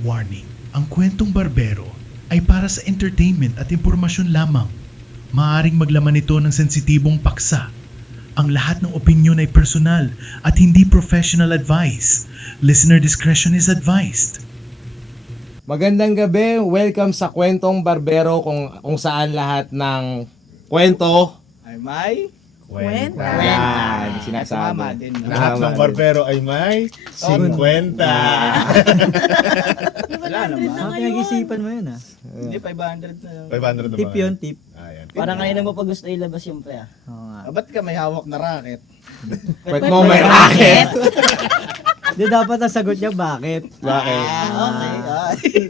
Warning, ang kwentong barbero ay para sa entertainment at impormasyon lamang. Maaring maglaman ito ng sensitibong paksa. Ang lahat ng opinyon ay personal at hindi professional advice. Listener discretion is advised. Magandang gabi, welcome sa Kwentong Barbero kung saan lahat ng kwento Ay may Kwenta. yan, sinasabi. Tama din. No? Lahat ng barbero ay may 50. Wala naman. Pinag-isipan mo yun Hindi, 500 na lang. 500 na Tip yun, tip. Ayan. Parang kanina mo pa gusto ilabas yung pre ah. Oo nga. Ba't ka may hawak na racket? Pwet mo may racket. Di dapat ang sagot niya, bakit? Bakit? Okay.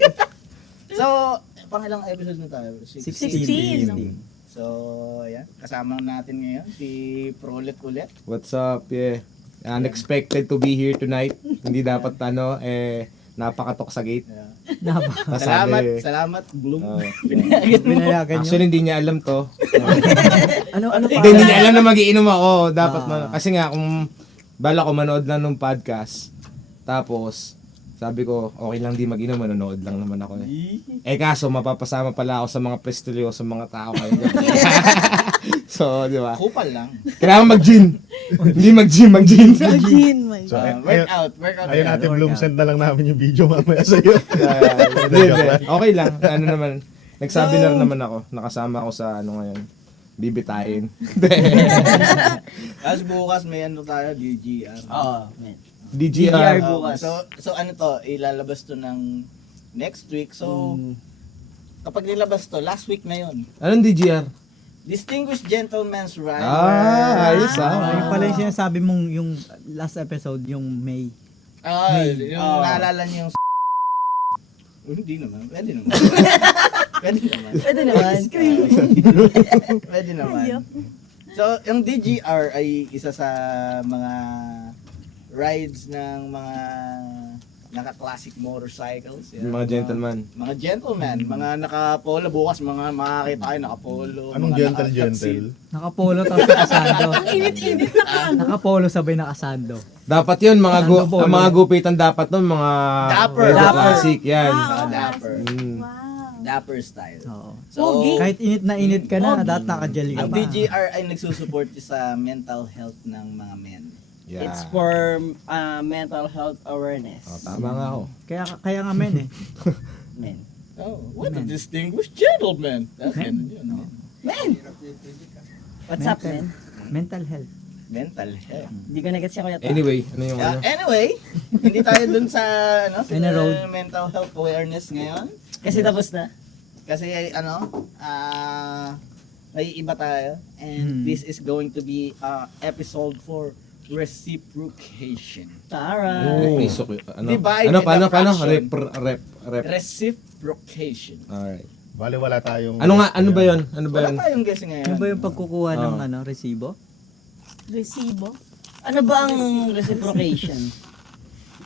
So, pangilang episode na tayo? 16. So, ayan. Kasama natin ngayon si Prolet ulit. What's up, yeah. Unexpected to be here tonight. Hindi dapat napakatok sa gate. Yeah. Masabi, Salamat, Bloom. Binayagan niyo. actually, hindi niya alam to. Ano Hindi niya alam na magiinom ako. Dapat Ah. kasi nga, kung bala ko manood lang ng podcast, tapos, sabi ko, okay lang di mag-inom, manonood lang naman ako kaso, mapapasama pala ako sa mga prestilyoso mga tao kayo. So, di ba? Kupal lang. Kailangan mag-gin. Hindi mag-gym, mag-gin. So, Workout ayun yan. natin, Bloom, send na lang namin yung video mamaya sa'yo. Hindi. Okay lang. Ano naman, nagsabi na rin naman ako, nakasama ako sa ano ngayon, bibitain. Tapos bukas may ano tayo, DGR. Oo, man. DGR. bukas. So ano to, ilalabas to ng next week. So, kapag nilabas to, last week na yon. Anong DGR? Distinguished Gentleman's Right. Ayos Yung pala yung sinasabi mong yung last episode, yung May. Yung naalala niyo yung hindi naman. Pwede naman. Pwede naman. Pwede naman. Pwede naman. So, yung DGR ay isa sa mga rides ng mga naka-classic motorcycles. Yan. Mga gentleman. Mga gentleman. Mga naka-polo. Bukas mga makakita kayo naka-polo. Anong mga gentle? Nakapolo tapos nakasando. Nakapolo sabay nakasando. Dapat yun, Sando ang mga gupitan dapat nun, mga Dapper. Retro classic, yan. Dapper. Mm. Dapper style. Oo. So, Kahit init na init ka na, dapat naka-gel ka ang pa. DGR ay nagsusupport sa mental health ng mga men. Yeah. It's for mental health awareness. Oh, tama nga ako. Kaya nga men Men. Oh, what a distinguished gentleman. That's Men. yun, no? Men! What's up, Mental. men? Mental health. Mental health. Hindi ko na-gets siya kuya. Anyway, ano yung ano? Anyway, hindi tayo dun sa sa In a road. mental health awareness ngayon. Kasi tapos na. Kasi may iba tayo. And this is going to be episode for reciprocation. Tara. Oh. Ano? Divide Ano, in paano? a fraction. Rep. Reciprocation. Alright. Bale, wala tayong... Ano ba yun? Ano ba Wala yun? tayong guess ngayon. Ano ba yung pagkukuha ng Oh. resibo? Resibo? Ano ba ang reciprocation?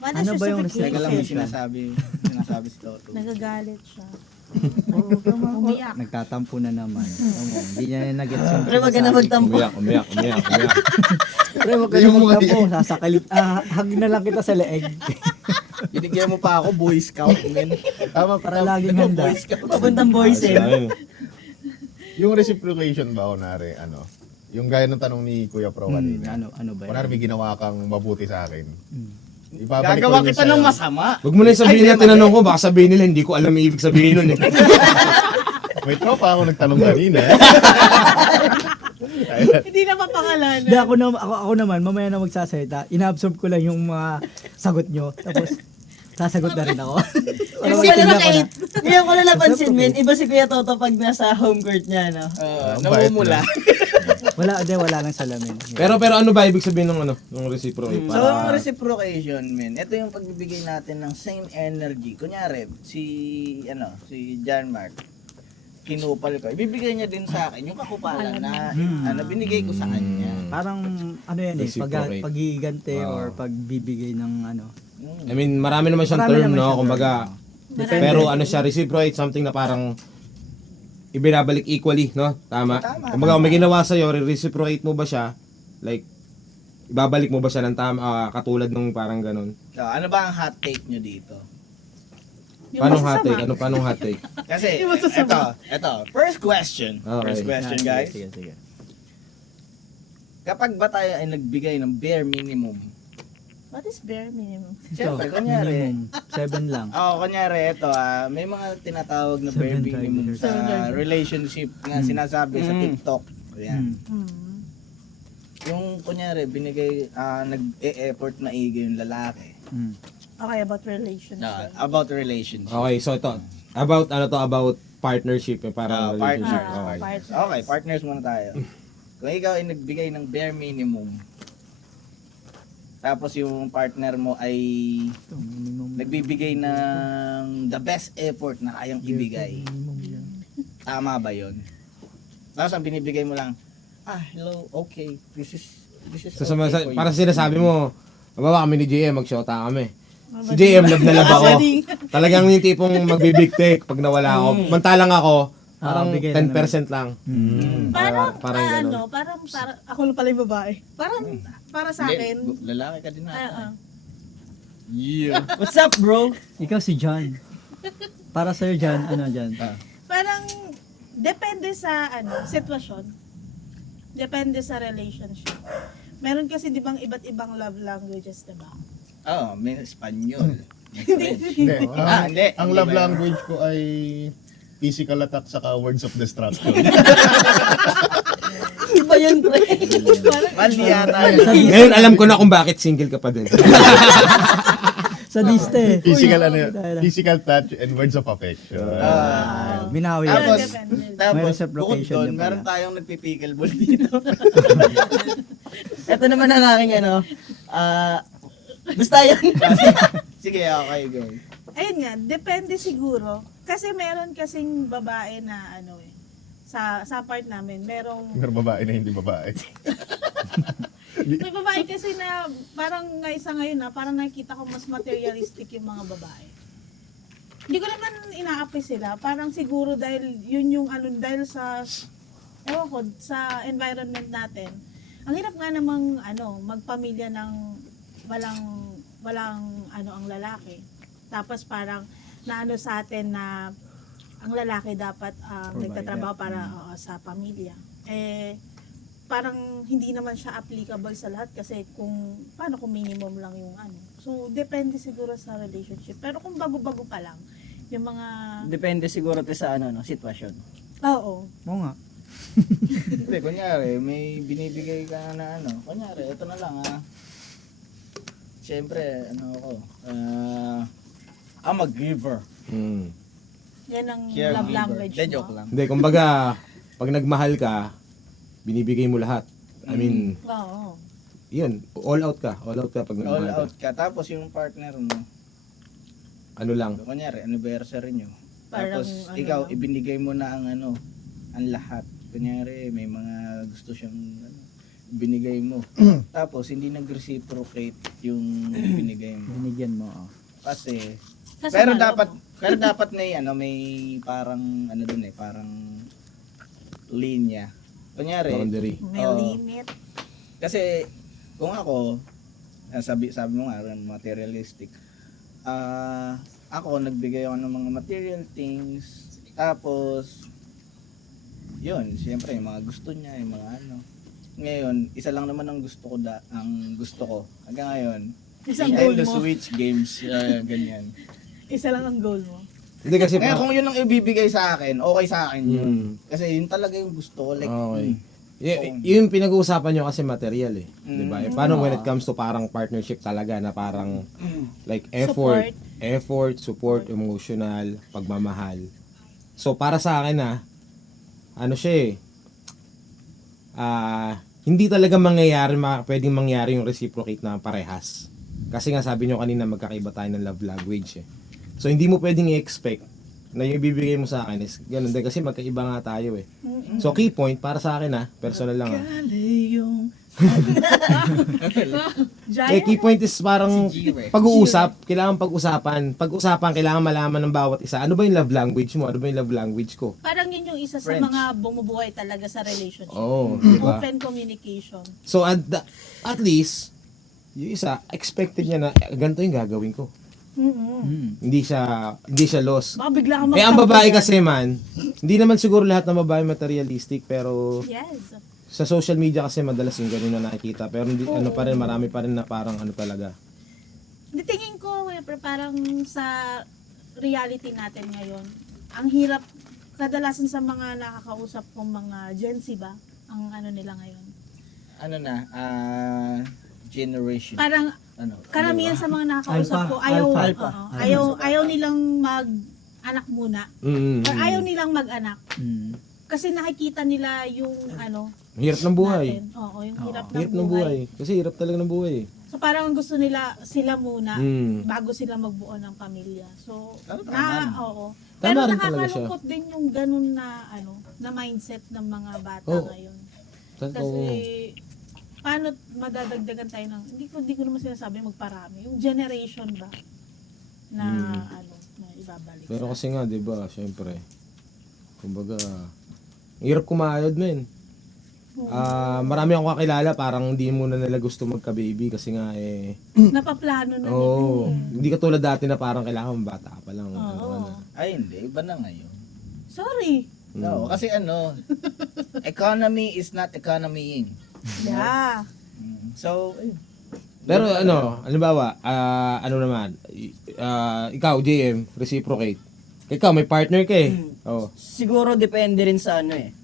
Paano Ano ba yung Teka lang, may reciprocation? sinasabi si Toto. Nagagalit siya. Umiyak. Nagtatampo na naman. Hindi niya nag-gets yung Pero wag ka na magtampo. Umiyak. Pre, wag ka na magtampo. Sasakalit. Hag na lang kita sa leeg. Binigyan mo pa ako, Boy Scout, men. Tama, Para laging handa. Boy Scout. Papuntang boys eh. yung reciprocation ba, kunwari, yung gaya ng tanong ni Kuya Pro kanina. Ano ba Kunwari, yan? may ginawa kang mabuti sa akin. Hmm. Ibabalik Gagawa ko yun kita sa'yo. ng masama. Huwag mo na yung sabihin na tinanong ko, baka sabihin nila, hindi ko alam yung ibig sabihin nun eh. May tropa ako nagtanong kanina. Hindi na papangalanan. Hindi, ako naman, mamaya na magsasalita, ina-absorb ko lang yung mga sagot nyo. Tapos, sasagot na rin ako. Ngayon ko na nakait. Ngayon ko na napansin, men. Iba si Kuya Toto pag nasa home court niya, no? Namumula. Wala lang salamin. Pero ano ba ibig sabihin ng ng reciprocate? So, ang reciprocation, men, ito yung pagbibigay natin ng same energy. Kunyari, si John Mark, kinupal ko. Ibibigay niya din sa akin yung kakupalan na binigay ko sa kanya. Parang, ano yan Reciprocate. pagigigante or pagbibigay ng I mean, marami naman siyang Marami term, naman no? siyang Kumbaga, pero ano siya, reciprocate, something na parang ibinabalik equally, no? Tama? Kumbaga, kung may ginawa sa'yo, reciprocate mo ba siya? Like, ibabalik mo ba siya ng katulad nung parang ganun? So, ano ba ang hot take nyo dito? Paano hot masasama. take? Paanong hot take? Kasi, Yung masasama. ito, first question. Okay. First question, guys. Sige. Kapag ba tayo ay nagbigay ng bare minimum, What is bare minimum? siyempre, kunyari, Minimum, 7 lang. kunyari, ito, may mga tinatawag na bare Seven minimum drivers. sa Seven drivers. relationship na sinasabi sa TikTok. Ayan. Hmm. Yung, kunyari, binigay, nag-e-effort na yung lalaki. Okay, about relationship. About relationship. Okay, so ito. About partnership, parang relationship. Okay. partner. Okay, partners muna tayo. Kung ikaw ay nagbigay ng bare minimum, tapos yung partner mo ay nagbibigay ng the best effort na kayang ibigay, tama ba yun? Tapos ang binibigay mo lang, hello, okay, this is So, okay for you. para sinasabi mo, mabawa kami ni JM, mag-shota kami. Si JM, love na love ako. Talagang yung tipong magbibig take pag nawala ako. Mantalang ako, parang bigay lang 10% lang. Parang ganun. Parang ako lang pala yung babae. Para sa akin. Hindi, lalaki ka din natin. Yeah. What's up, bro? Ikaw si John. Para sa'yo, John, ano John? Parang depende sa sitwasyon. Depende sa relationship. Meron kasi 'di bang iba't ibang love languages, 'di ba? May Espanyol. Hindi. Hindi. Ang love language ko ay physical attack saka words of destruction. Iba yun, pre. Mali yata. Ngayon alam ko na kung bakit single ka pa din. Sadiste. Physical touch and words of affection. Binawi. Tapos, Depende. May bukod reciprocation doon, din pala. meron tayong nagpipickleball dito. Ito naman ang aking basta yun. Sige, okay, go. Ayun nga, depende siguro. Kasi meron kasing babae na sa part namin, merong Pero babae na hindi babae. may babae kasi na parang ngayon parang nakikita ko mas materialistic yung mga babae. Hindi ko naman inaapi sila. Parang siguro dahil yun yung dahil sa ewan ko, sa environment natin. Ang hirap nga namang magpamilya ng walang ang lalaki. Tapos parang naano sa atin na ang lalaki dapat nagtatrabaho para sa pamilya. Parang hindi naman siya applicable sa lahat kasi paano kung minimum lang yung So, depende siguro sa relationship. Pero kung bago-bago pa lang, yung mga... Depende siguro sa sitwasyon. Oo. Oo nga. Hindi, kunyari, may binibigay ka na kunyari, ito na lang Siyempre, I'm a giver. Yan ang Caregiver. love language De, mo. joke lang. Hindi, kumbaga, pag nagmahal ka, binibigay mo lahat. I mean, Oo. yun, all out ka. All out ka pag All nagmahal ka. out ka. Tapos yung partner mo, Ano lang. kunyari, anniversary nyo. Parang Tapos ano ikaw, lang. ibinigay mo na ang lahat. Kunyari, may mga gusto siyang binigay mo. Tapos hindi nag-reciprocate yung binigay mo. Binigyan mo. Kasi Kasi pero malo dapat may parang parang linya. Kunyari, Boundary. mo. May Oo. limit. kasi kung ako, sabi mo nga, materialistic. Ako, nagbigay ako ng mga material things. Tapos, yun, siyempre, yung mga gusto niya, yung mga Ngayon, isa lang naman ang gusto ko. Hanggang ngayon, Isang goal Nintendo mo. Switch games, ganyan. Isa lang ang goal mo. Hindi kasi Ngayon, kung yun ang ibibigay sa akin, okay sa akin yun. Kasi yun talaga yung gusto ko. Like, Okay. Yung pinag-uusapan nyo kasi material eh. Di ba? Paano when it comes to parang partnership talaga na parang like effort, support, emotional, pagmamahal. So para sa akin siya hindi talaga pwedeng mangyari yung reciprocate na parehas. Kasi nga sabi nyo kanina magkakaiba tayo ng love language eh. So hindi mo pwedeng i-expect na yung ibibigay mo sa akin is ganun din kasi magkaiba nga tayo eh. So key point para sa akin personal lang key point is parang pag-uusap, kailangan pag-usapan, kailangan malaman ng bawat isa. Ano ba yung love language mo? Ano ba yung love language ko? Parang yun yung isa sa Friends. mga bumubuhay talaga sa relationship. Oo, di ba? Open communication. So at least yung isa expected niya na ganito yung gagawin ko. Hindi siya lost. Baka bigla ka Eh ang babae magtampo kasi man, hindi naman siguro lahat ng babae materialistic pero dyan. Yes. sa social media kasi madalas yung ganun na nakikita pero hindi, ano pa rin marami pa rin na parang ano talaga. Di tingin ko, parang sa reality natin ngayon, ang hirap, kadalasan sa mga nakakausap kong mga Gen Z ba, ang ano nila ngayon. Ano na, generation. Parang Ano? karamihan sa mga nakakausap Alpha. ko, ayaw, Alpha. ayaw nilang mag-anak muna. Or ayaw nilang mag-anak. Kasi nakikita nila yung ano, Hirap ng buhay. natin. Oo, yung hirap Hirap ng buhay. Kasi hirap talaga ng buhay. So parang gusto nila sila muna Mm. bago sila magbuo ng pamilya. So Tama. oo. Tama Pero rin talaga siya. nakakalungkot din yung ganun na ano, na mindset ng mga bata Oo. ngayon. Totoo. Kasi paano madadagdagan tayo ng hindi ko naman sinasabi magparami. Yung generation ba na ano, na ibabalik. Pero kasi nga, 'di ba, syempre. Kumbaga, hirap kumayod, men. Marami akong kakilala, parang hindi muna nila gusto magka-baby kasi nga Napaplano na oo, nila. eh. hindi katulad dati na parang kailangan bata pa lang. Oo. Ay, hindi. Iba na ngayon. Sorry. No, kasi ano, economy is not economying. Yeah. So, ayun. Pero ano, halimbawa, ano naman, ikaw, JM, reciprocate. Ikaw, may partner ka eh. Oh. Siguro depende rin sa ano eh.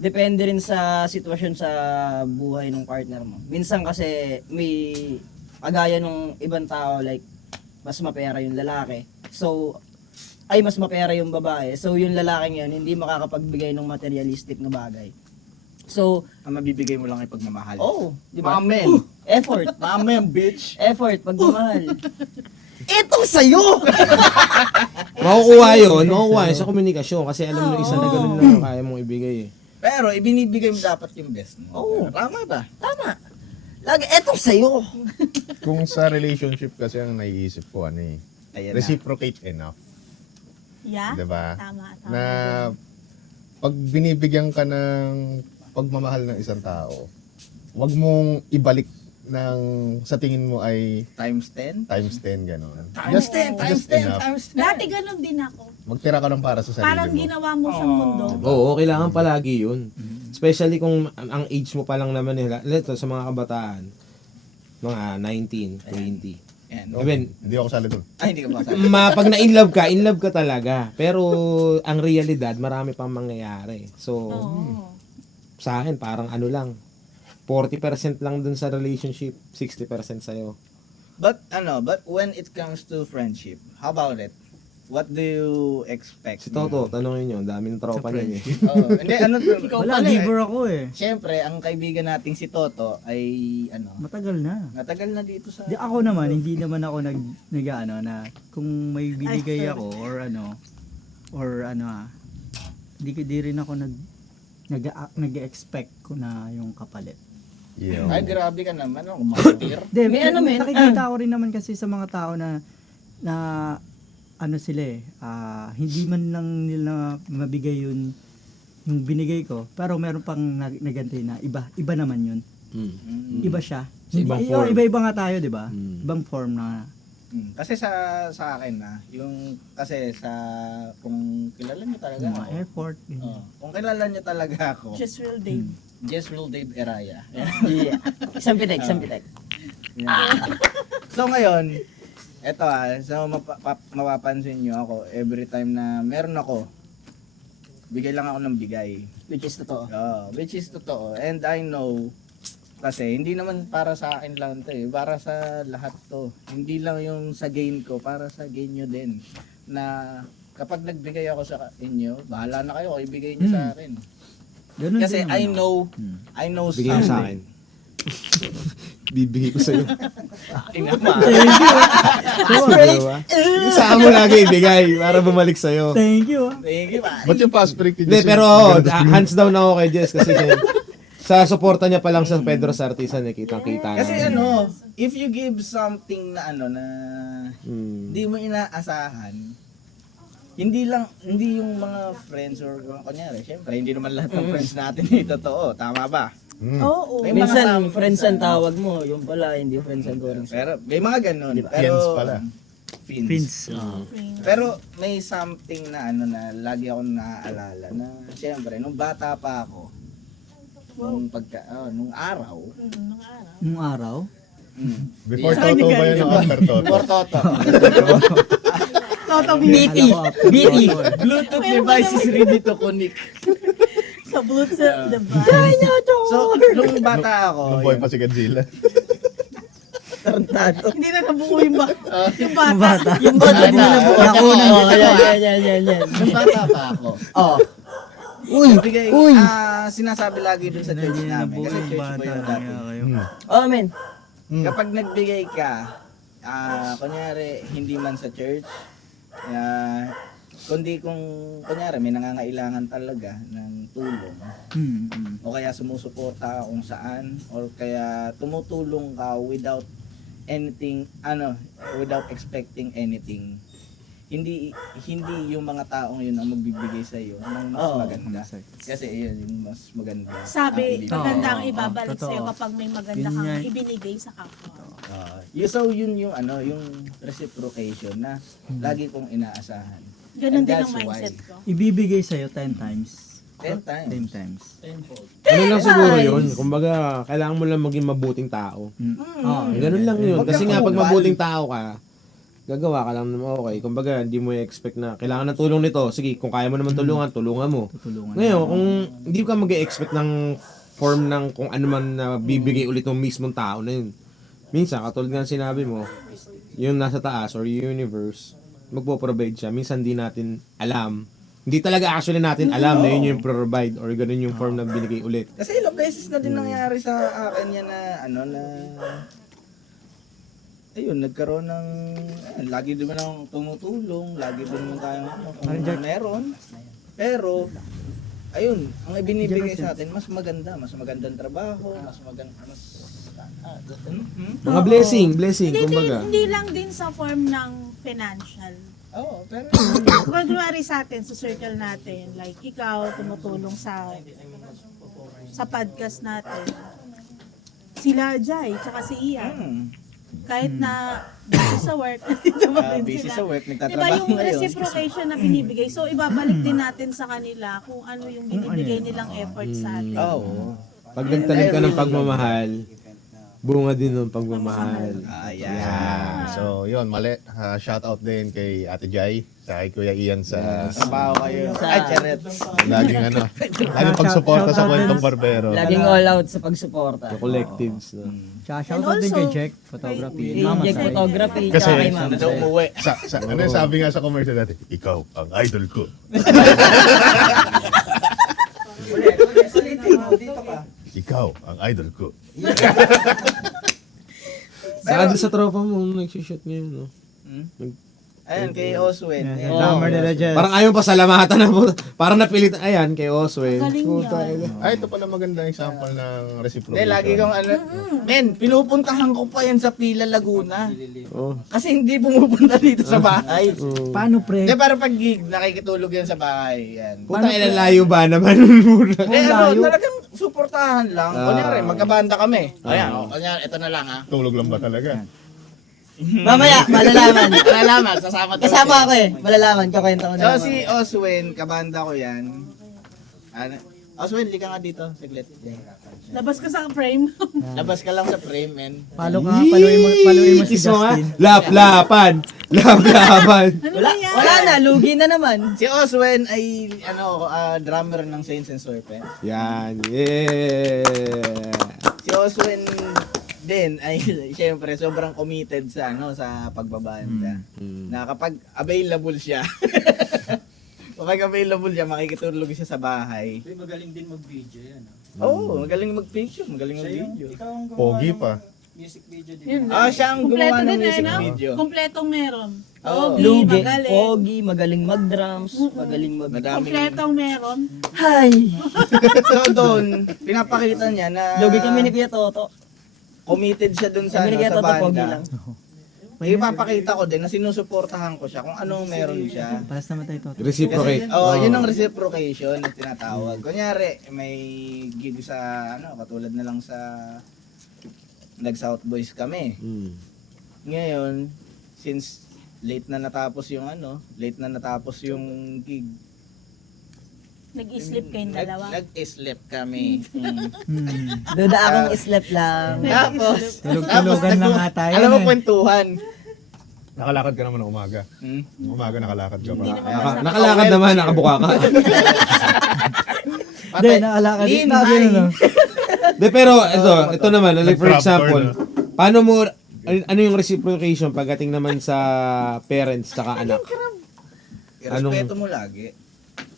Depende rin sa sitwasyon sa buhay ng partner mo. Minsan kasi may agaya nung ibang tao like mas mapera yung lalaki. So ay mas mapera yung babae. So yung lalaki yun hindi makakapagbigay ng materialistic na bagay. So, Ang mabibigay mo lang ay pagmamahal. oh, di ba? Mamen. Effort. Mamen, bitch. Effort, pagmamahal. Itong sayo! Makukuha yun sa komunikasyon kasi alam mo isa na ganun lang ang kaya mong ibigay eh. Pero, ibinibigay mo dapat yung best mo. Oo. Tama ba? Tama. Lagi, etong sayo. Kung sa relationship kasi ang naiisip ko, ano eh, Ayan na. reciprocate enough. Yeah. Diba? Tama. Na pag binibigyan ka ng pagmamahal ng isang tao, wag mong ibalik ng sa tingin mo ay Times 10? times 10 gano'n. Times 10, times just 10, enough. times 10. Dati ganun din ako. Magtira ka lang para sa sarili Parang mo. ginawa mo siyang mundo. Oo, kailangan palagi yun. Especially kung ang age mo pa lang naman nila, ito sa mga kabataan, mga 19, 20. Yan. I mean, Hindi ako sali doon. Ay, hindi ka ba? pag in love ka talaga. Pero ang realidad, marami pang mangyayari. So, Oo. sa akin, parang ano lang, 40% lang dun sa relationship, 60% sa'yo. But when it comes to friendship, how about it? What do you expect? Si Toto, tanongin nyo, dami ng tropa niya eh. Oh, hindi, ano to? Ikaw Wala, pala eh. giver ako eh. Siyempre, ang kaibigan nating si Toto ay, Matagal na. matagal na dito sa... Di ako naman, hindi naman ako nag na kung may binigay ako or di rin ako nag-expect ko na yung kapalit. Yeah. Ay, grabe ka naman, kumakapir. Hindi, May ano, men, nakikita ko rin naman kasi sa mga tao na ano sila eh, hindi man lang nila mabigay yung binigay ko, pero meron pang naganti na iba naman yun. Iba siya. Sa ibang form. Iba-iba nga tayo, di ba? Mm. Ibang form na. Kasi sa akin kasi kung kilala niyo talaga Mga ako. effort. Kung kilala niyo talaga ako, Just real Dave. Just Real Dave Eraya. Yeah. Isang pitek. So ngayon, eto so mapapansin nyo ako, every time na meron ako, bigay lang ako ng bigay. Which is totoo. Which is totoo. And I know, kasi hindi naman para sa akin lang to para sa lahat to. Hindi lang yung sa gain ko, para sa gain nyo din. Na kapag nagbigay ako sa inyo, bahala na kayo, ibigay nyo sa akin. Ganun Kasi din naman I ako. know, I know Bigyan mo sa akin. Bibigay ko sa'yo. Tinama. Diba? Saan mo lagi ibigay para bumalik sa'yo. Thank you. Thank you, man. Ba't yung past break? Hindi, pero hands down ako kay Jess kasi sa suporta niya pa lang sa Pedro Sartisan eh, kitang-kita na. Kasi if you give something na na hindi mo inaasahan, hindi yung mga friends or kunyari, syempre hindi naman lahat ng friends natin ay totoo, tama ba? Oo. May mga Minsan, samples, friends ang tawag mo. Yung pala, hindi friends ang turing. Pero may mga ganun. Diba? Pero Friends pala. Fins. Pero may something na ano na lagi ako naaalala na siyempre nung bata pa ako nung araw Nung araw. Nung araw, Before Toto ba yun o after Toto? before Toto Toto BT. BT. Bluetooth device is ready to connect. Sa Bluetooth device. So nung bata ako Nung boy pa si Godzilla. tarantado. Hindi na nabuo yung bata. Yung bata di na nabuo. Nakunan Oo, nila. yan. Nung bata pa ako. Oh. Uy, Bigay, uy. sinasabi lagi dun sa church namin. Kasi church boy yung dati. Oh, men. Kapag nagbigay ka, kunyari, hindi man sa church, kundi kung, kunyari, may nangangailangan talaga ng tulong, o kaya sumusuporta ka kung saan, or kaya tumutulong ka without anything, without expecting anything. Hindi yung mga taong yun ang magbibigay sa iyo ng mas maganda. Kasi yun yung mas maganda. Sabi, ang ibibigay. maganda ang Oo, ibabalik totoo. sa'yo kapag may maganda Yun kang nga. ibinigay sa kapwa. So yun yung yung reciprocation na lagi kong inaasahan. Ganun And din ang that's why. mindset ko. ibibigay sa'yo 10 times. 10 times. 10 times. Ano lang siguro yun, kumbaga, kailangan mo lang maging mabuting tao. Ganun lang yun. Kasi nga, pag mabuting tao ka, gagawa ka lang naman okay. Kumbaga, hindi mo i-expect na kailangan ng tulong nito. Sige, kung kaya mo naman tulungan mo. Tutulungan. Ngayon, kung hindi ka mag-expect ng form ng kung ano man na bibigay ulit ng mismong tao na yun. Minsan, katulad nga sinabi mo, yung nasa taas or universe, magpo-provide siya. Minsan di natin alam. Hindi talaga actually natin alam na yun yung provide or ganun yung form na binigay ulit. Kasi ilang beses na din nangyari sa akin yan na ayun, nagkaroon ng lagi din naman tumutulong, lagi din naman tayong kung meron. Pero ayun, ang ibinibigay sa atin mas magandang trabaho, Mga blessing, kumbaga. Hindi lang din sa form ng financial. Oo, pero Kunwari sa atin, sa circle natin, like ikaw, tumutulong sa podcast natin. Sila Jai, tsaka si Ian. Kahit na busy sa work, dito pa rin busy sila. sa work, Diba nagtatrabaho yung ngayon. reciprocation na binibigay, so ibabalik din natin sa kanila kung ano yung binibigay nilang effort sa atin. Oo. Pag nagtanim ka ng pagmamahal, bunga din ng pagmamahal. Ayan. So, yun, mali. Shout out din kay Ate Jai, sa kay Kuya Ian sa Trabaho kayo. Ay, charet. laging pagsuporta sa kwentong barbero. Laging all out sa pagsuporta. The collectives. No? Tsaka shoutout din also, kay Jack Photography. Kay Mama Jack Sai. Photography, Kasi- tsaka kay Mama Daw Sai. umuwi. Ano yung sabi nga sa commercial dati? Ikaw, ang idol ko. Dito ka. Ikaw, ang idol ko. Saka doon sa tropa mo, nag-shoot ngayon. No? Ayun, kay Oswin. Yung drummer nila dyan. Parang ayaw pa salamatan na po. Parang napilit. Ayan, kay Oswin. Galing Puta, yan. Ay, ito pala magandang example ng reciprocation. Hindi, lagi kong men, pinupuntahan ko pa yan sa Pila, Laguna. Oh. Kasi hindi pumupunta dito sa bahay. Paano pre? Hindi, para pag gig, nakikitulog yan sa bahay. Yan. Puta, ilalayo ba naman muna? Eh, layo. talagang suportahan lang. Kunyari, magkabanda kami. Ayan, kunyari, ito na lang ha. Tulog lang ba talaga? Mamaya, malalaman. Malalaman, sasama talaga. Kasama ako eh. Malalaman, kakwento ko na. So, si Oswin, kabanda ko yan. Oswin, lika nga dito, saglit. Labas ka sa frame. Labas ka lang sa frame, men. Follow ka, paluin mo si Kiss mo nga. Justin. Laplapan. Ano Wala, ba yan? wala na, lugi na naman. Si Oswin ay, drummer ng Saints and Serpent. Yan. Yeah. Si Oswin din ay syempre sobrang committed sa sa pagbabanda. Na kapag available siya, makikitulog siya sa bahay. Magaling din mag-video yan. Oo, magaling mag-picture, magaling mag-video. Ikaw ang Pogi pa. music video din. Yun. Siya ang Kompleto gumawa ng din music no? video. Kompletong meron. Oo. Pogi, Lugi, magaling. pogi, magaling mag-drums, magaling mag... Madaming. Kompletong meron. Hay! So doon, pinapakita niya na Lugi kami ni Kuya Toto. committed siya doon sa Kami ni Kuya sa Toto, pogi banda. lang. Ipapakita ko din na sinusuportahan ko siya kung anong meron siya. Paras naman tayo to. Reciprocate. Yun ang reciprocation na tinatawag. Kunyari, may gig sa katulad na lang sa nag South Boys kami. Mm. Ngayon, since late na natapos yung gig. Nag-sleep kayong dalawa. Nag-sleep kami. Duda akong islap lang. Tapos, Tulog-tulogan lang nga tayo. alam mo eh. kwentuhan. Nakalakad ka naman ng umaga. Hmm? Umaga nakalakad ka pa. Hindi naman Naka, nakalakad naman, nakabuka ka. Hindi, nakalakad. Lean Sabi high. ano. De, pero ito naman, like for Nag-trap example, porn, paano mo, ano yung reciprocation pagdating naman sa parents saka anak? Respeto mo lagi.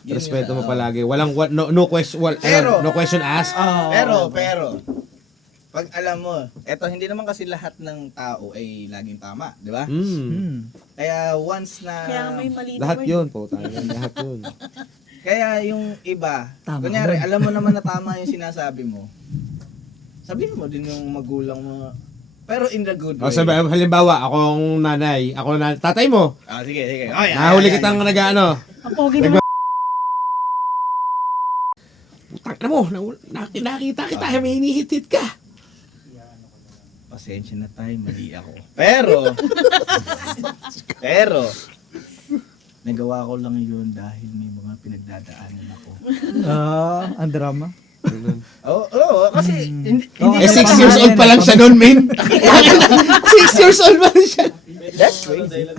Yun Respeto yun, mo oo. palagi. Walang no question, Pero- no question asked. Pero, pag alam mo, eto hindi naman kasi lahat ng tao ay laging tama, di ba? Kaya once na, Kaya may mali Lahat naman. yun po tayo. Lahat yun. kaya yung iba, Tama kunyari, naman. alam mo naman na tama yung sinasabi mo, sabihin mo din yung magulang mo, pero in the good way. O sabi, halimbawa, akong nanay, tatay mo, Sige. Oh, yan, nahuli yan, kitang yan. nag-ano. Ang pogi naman. Tangina mo, nakita kita, may hinihit ka. Pasensya na tayo, mali ako. Pero, nagawa ko lang yun dahil may mga pinagdadaanan ako. Ang drama. Oo, kasi hindi Eh, 6 years old pa lang siya noon, men. 6 years old pa lang siya. That's crazy.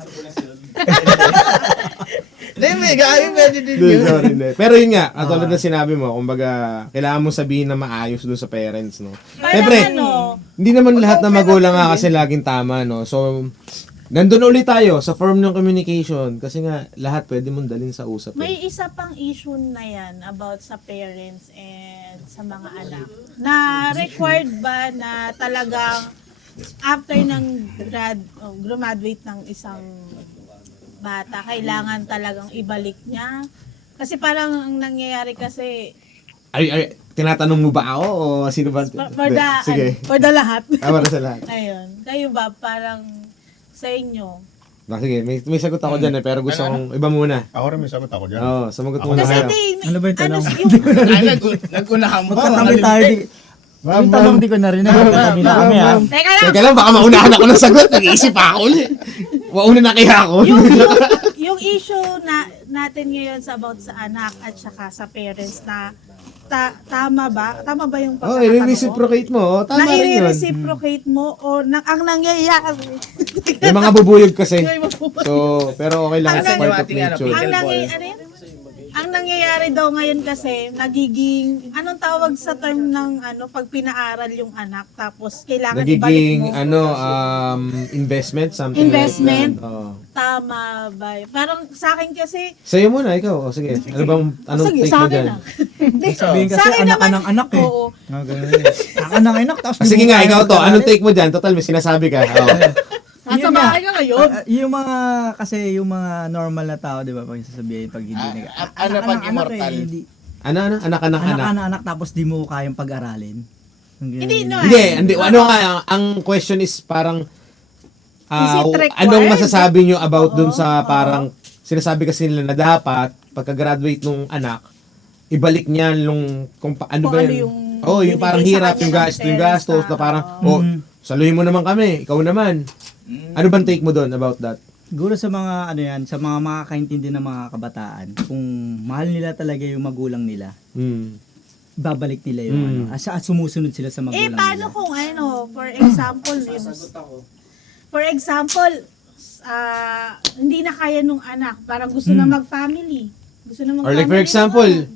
Hindi, may gawin pwede din Hindi, yun. sorry, hindi. Pero yun nga, tulad na sinabi mo, kumbaga, kailangan mo sabihin na maayos doon sa parents, no? Siyempre, hindi naman lahat na magulang nga kasi laging tama, no? So, nandun ulit tayo sa form ng communication kasi nga, lahat pwede mong dalhin sa usap. May Eh. isa pang issue na yan about sa parents and sa mga anak. Na required ba na talagang after ng graduate ng isang bata, kailangan talagang ibalik niya? Kasi parang ang nangyayari kasi Ay, tinatanong mo ba ako o sino ba? for Hindi, the, sige. for the lahat. Para sa lahat. Ayun. Kayo ba parang sa inyo? Sige, may sagot ako dyan eh, pero gusto kong iba muna. Ako rin may sagot ako dyan. Oo, sumagot Ako muna Kasi kayo. Ano ba yung tanong? Nag-unahan mo. Magkatabi tayo. Yung tanong di ko narinig. Magkatabi na kami ha. Teka lang! Teka lang, baka maunahan ako ng sagot. Nag-iisip pa ako ulit. Mauna na kaya ako. yung issue natin ngayon sa about sa anak at saka sa parents na tama ba? Tama ba yung Oh, pagkakataon ko? i-reciprocate mo. Oh, tama Na rin yun. i-reciprocate mo o ang nangyayari? May mga bubuyog kasi. So, pero okay lang. Ang It's part of ating ano, nature. Ang nangyayari daw ngayon kasi nagiging anong tawag sa term ng pag pinaaral yung anak tapos kailangan Nagiging ibalik mo. investment, something Investment? like that. Oo. Tama ba? Parang sa akin kasi Sa'yo muna, ikaw. O, sige. Anong sige, take sa mo akin dyan? na. Hindi, Sabihin kasi sa akin anak ka naman- ng anak eh. Oo. Ganun eh. Anak ka ng anak tapos Sige nga, ikaw to. Anong take mo dyan? Total, may sinasabi ka. Oo. Nasa Yun nga. bahay ka ngayon. Yung mga kasi yung mga normal na tao, 'di ba, pag sasabihin pag hindi ano pag immortal? hindi. Ano? Anak ka ng Anak anak. ka ng anak tapos di mo kayang pag-aralin. Hindi, no. Hindi. Ano nga, ang question is parang, Is it required? anong masasabi nyo about dun sa Oo. parang, sinasabi kasi nila na dapat, pagka-graduate nung anak, ibalik niya ano Kung ba ano yun? yung Yung parang binigay sa hirap, kanya yung ng gastos parents na parang, Mm. saluhin mo naman kami, ikaw naman. Ano bang take mo doon about that? Siguro sa mga sa mga makakaintindi ng mga kabataan, kung mahal nila talaga yung magulang nila, babalik nila yung at sumusunod sila sa magulang paano nila. kung for example, hindi na kaya nung anak, parang gusto na mag-family. Gusto na Or like for example,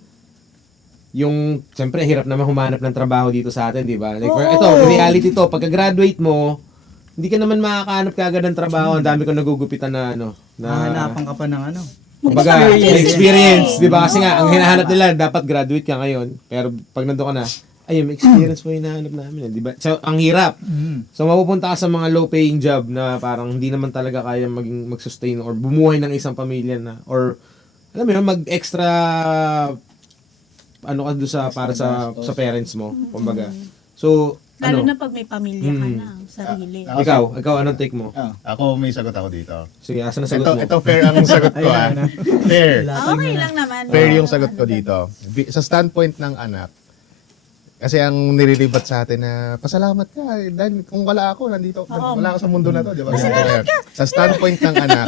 yung, siyempre, hirap naman humanap ng trabaho dito sa atin, di ba? Like, Oo. ito, reality to, pagka-graduate mo, hindi ka naman makakahanap kagad ng trabaho. Ang dami ko nagugupitan na, Hahanapan ka pa ng kumbaga, experience, di ba? Kasi nga, ang Oo. hinahanap nila, dapat graduate ka ngayon. Pero pag nandun ka na, ayun, may experience mo yung hinahanap namin, di ba? So, ang hirap. So, mapupunta ka sa mga low-paying job na parang hindi naman talaga kaya mag-sustain or bumuhay ng isang pamilya na, or, alam mo yun, mag-extra, ka doon para sa parents mo, kumbaga. So, Lalo na pag may pamilya ka na, sarili. ikaw, anong take mo? Ako may sagot ako dito. Sige, asa na sagot mo? Ito fair ang sagot ko ah. Fair. Okay lang naman. Fair yung sagot ko dito. Sa standpoint ng anak, Kasi ang nililibat sa atin na pasalamat ka dahil kung wala ako nandito wala ka sa mundo na to, di ba? Pasalamat ka. Sa standpoint ng anak,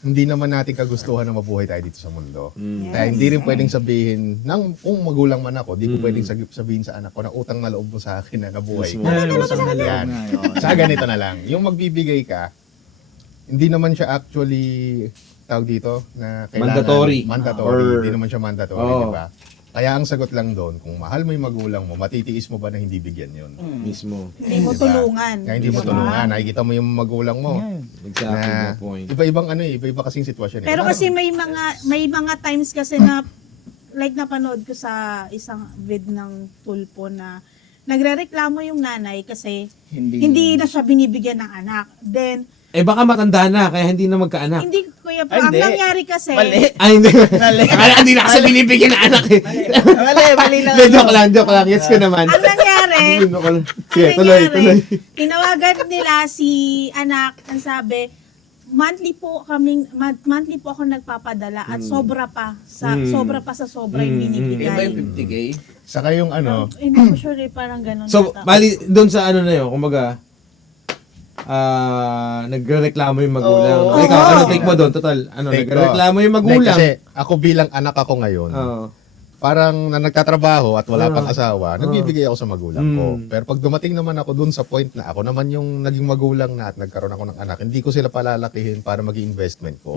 hindi naman natin kagustuhan na mabuhay tayo dito sa mundo. Kaya hindi rin pwedeng sabihin kung magulang man ako, di ko pwedeng sabihin sa anak ko na utang na loob mo sa akin na nabuhay. Yan. Sa ganito na lang. Yung magbibigay ka, hindi naman siya actually tawag dito na kailangan Mandatory. Hindi naman siya mandatory, di ba? Kaya ang sagot lang doon, kung mahal mo yung magulang mo, matitiis mo ba na hindi bigyan yun? Mismo. Hindi mo Diba? tulungan. Kaya hindi mo tulungan. Nakikita mo yung magulang mo. Exactly Na the point. iba-ibang iba-iba kasing sitwasyon. Pero kasi may mga times kasi na like napanood ko sa isang vid ng Tulpo na nagrereklamo yung nanay kasi hindi na siya binibigyan ng anak. Then Baka matanda na, kaya hindi na magkaanak. hindi kuya pa ang Hindi. nangyari kasi Mali. Ay, hindi. Mali. Akala hindi na kasi binibigyan ng anak eh. Mali lang. Hindi, joke lang. Yes ko naman. ang nangyari Sige, ang tuloy. nangyari, tinawagan nila si anak, ang sabi, monthly po ako nagpapadala at sobra pa sa sobra yung Iba binibigay. yung 50K. Saka yung Hindi ko sure parang ganun. So, yata. bali, doon sa ano na yun, kumbaga, nagrereklamo yung magulang. Oo. Ikaw, ano take mo doon? Total, Take ko. nagrereklamo yung magulang. Kasi ako bilang anak ako ngayon, Oo. parang na nagtatrabaho at wala pang asawa, nagbibigay ako sa magulang ko. Pero pag dumating naman ako dun sa point na ako naman yung naging magulang na at nagkaroon ako ng anak, hindi ko sila palalakihin para maging investment ko.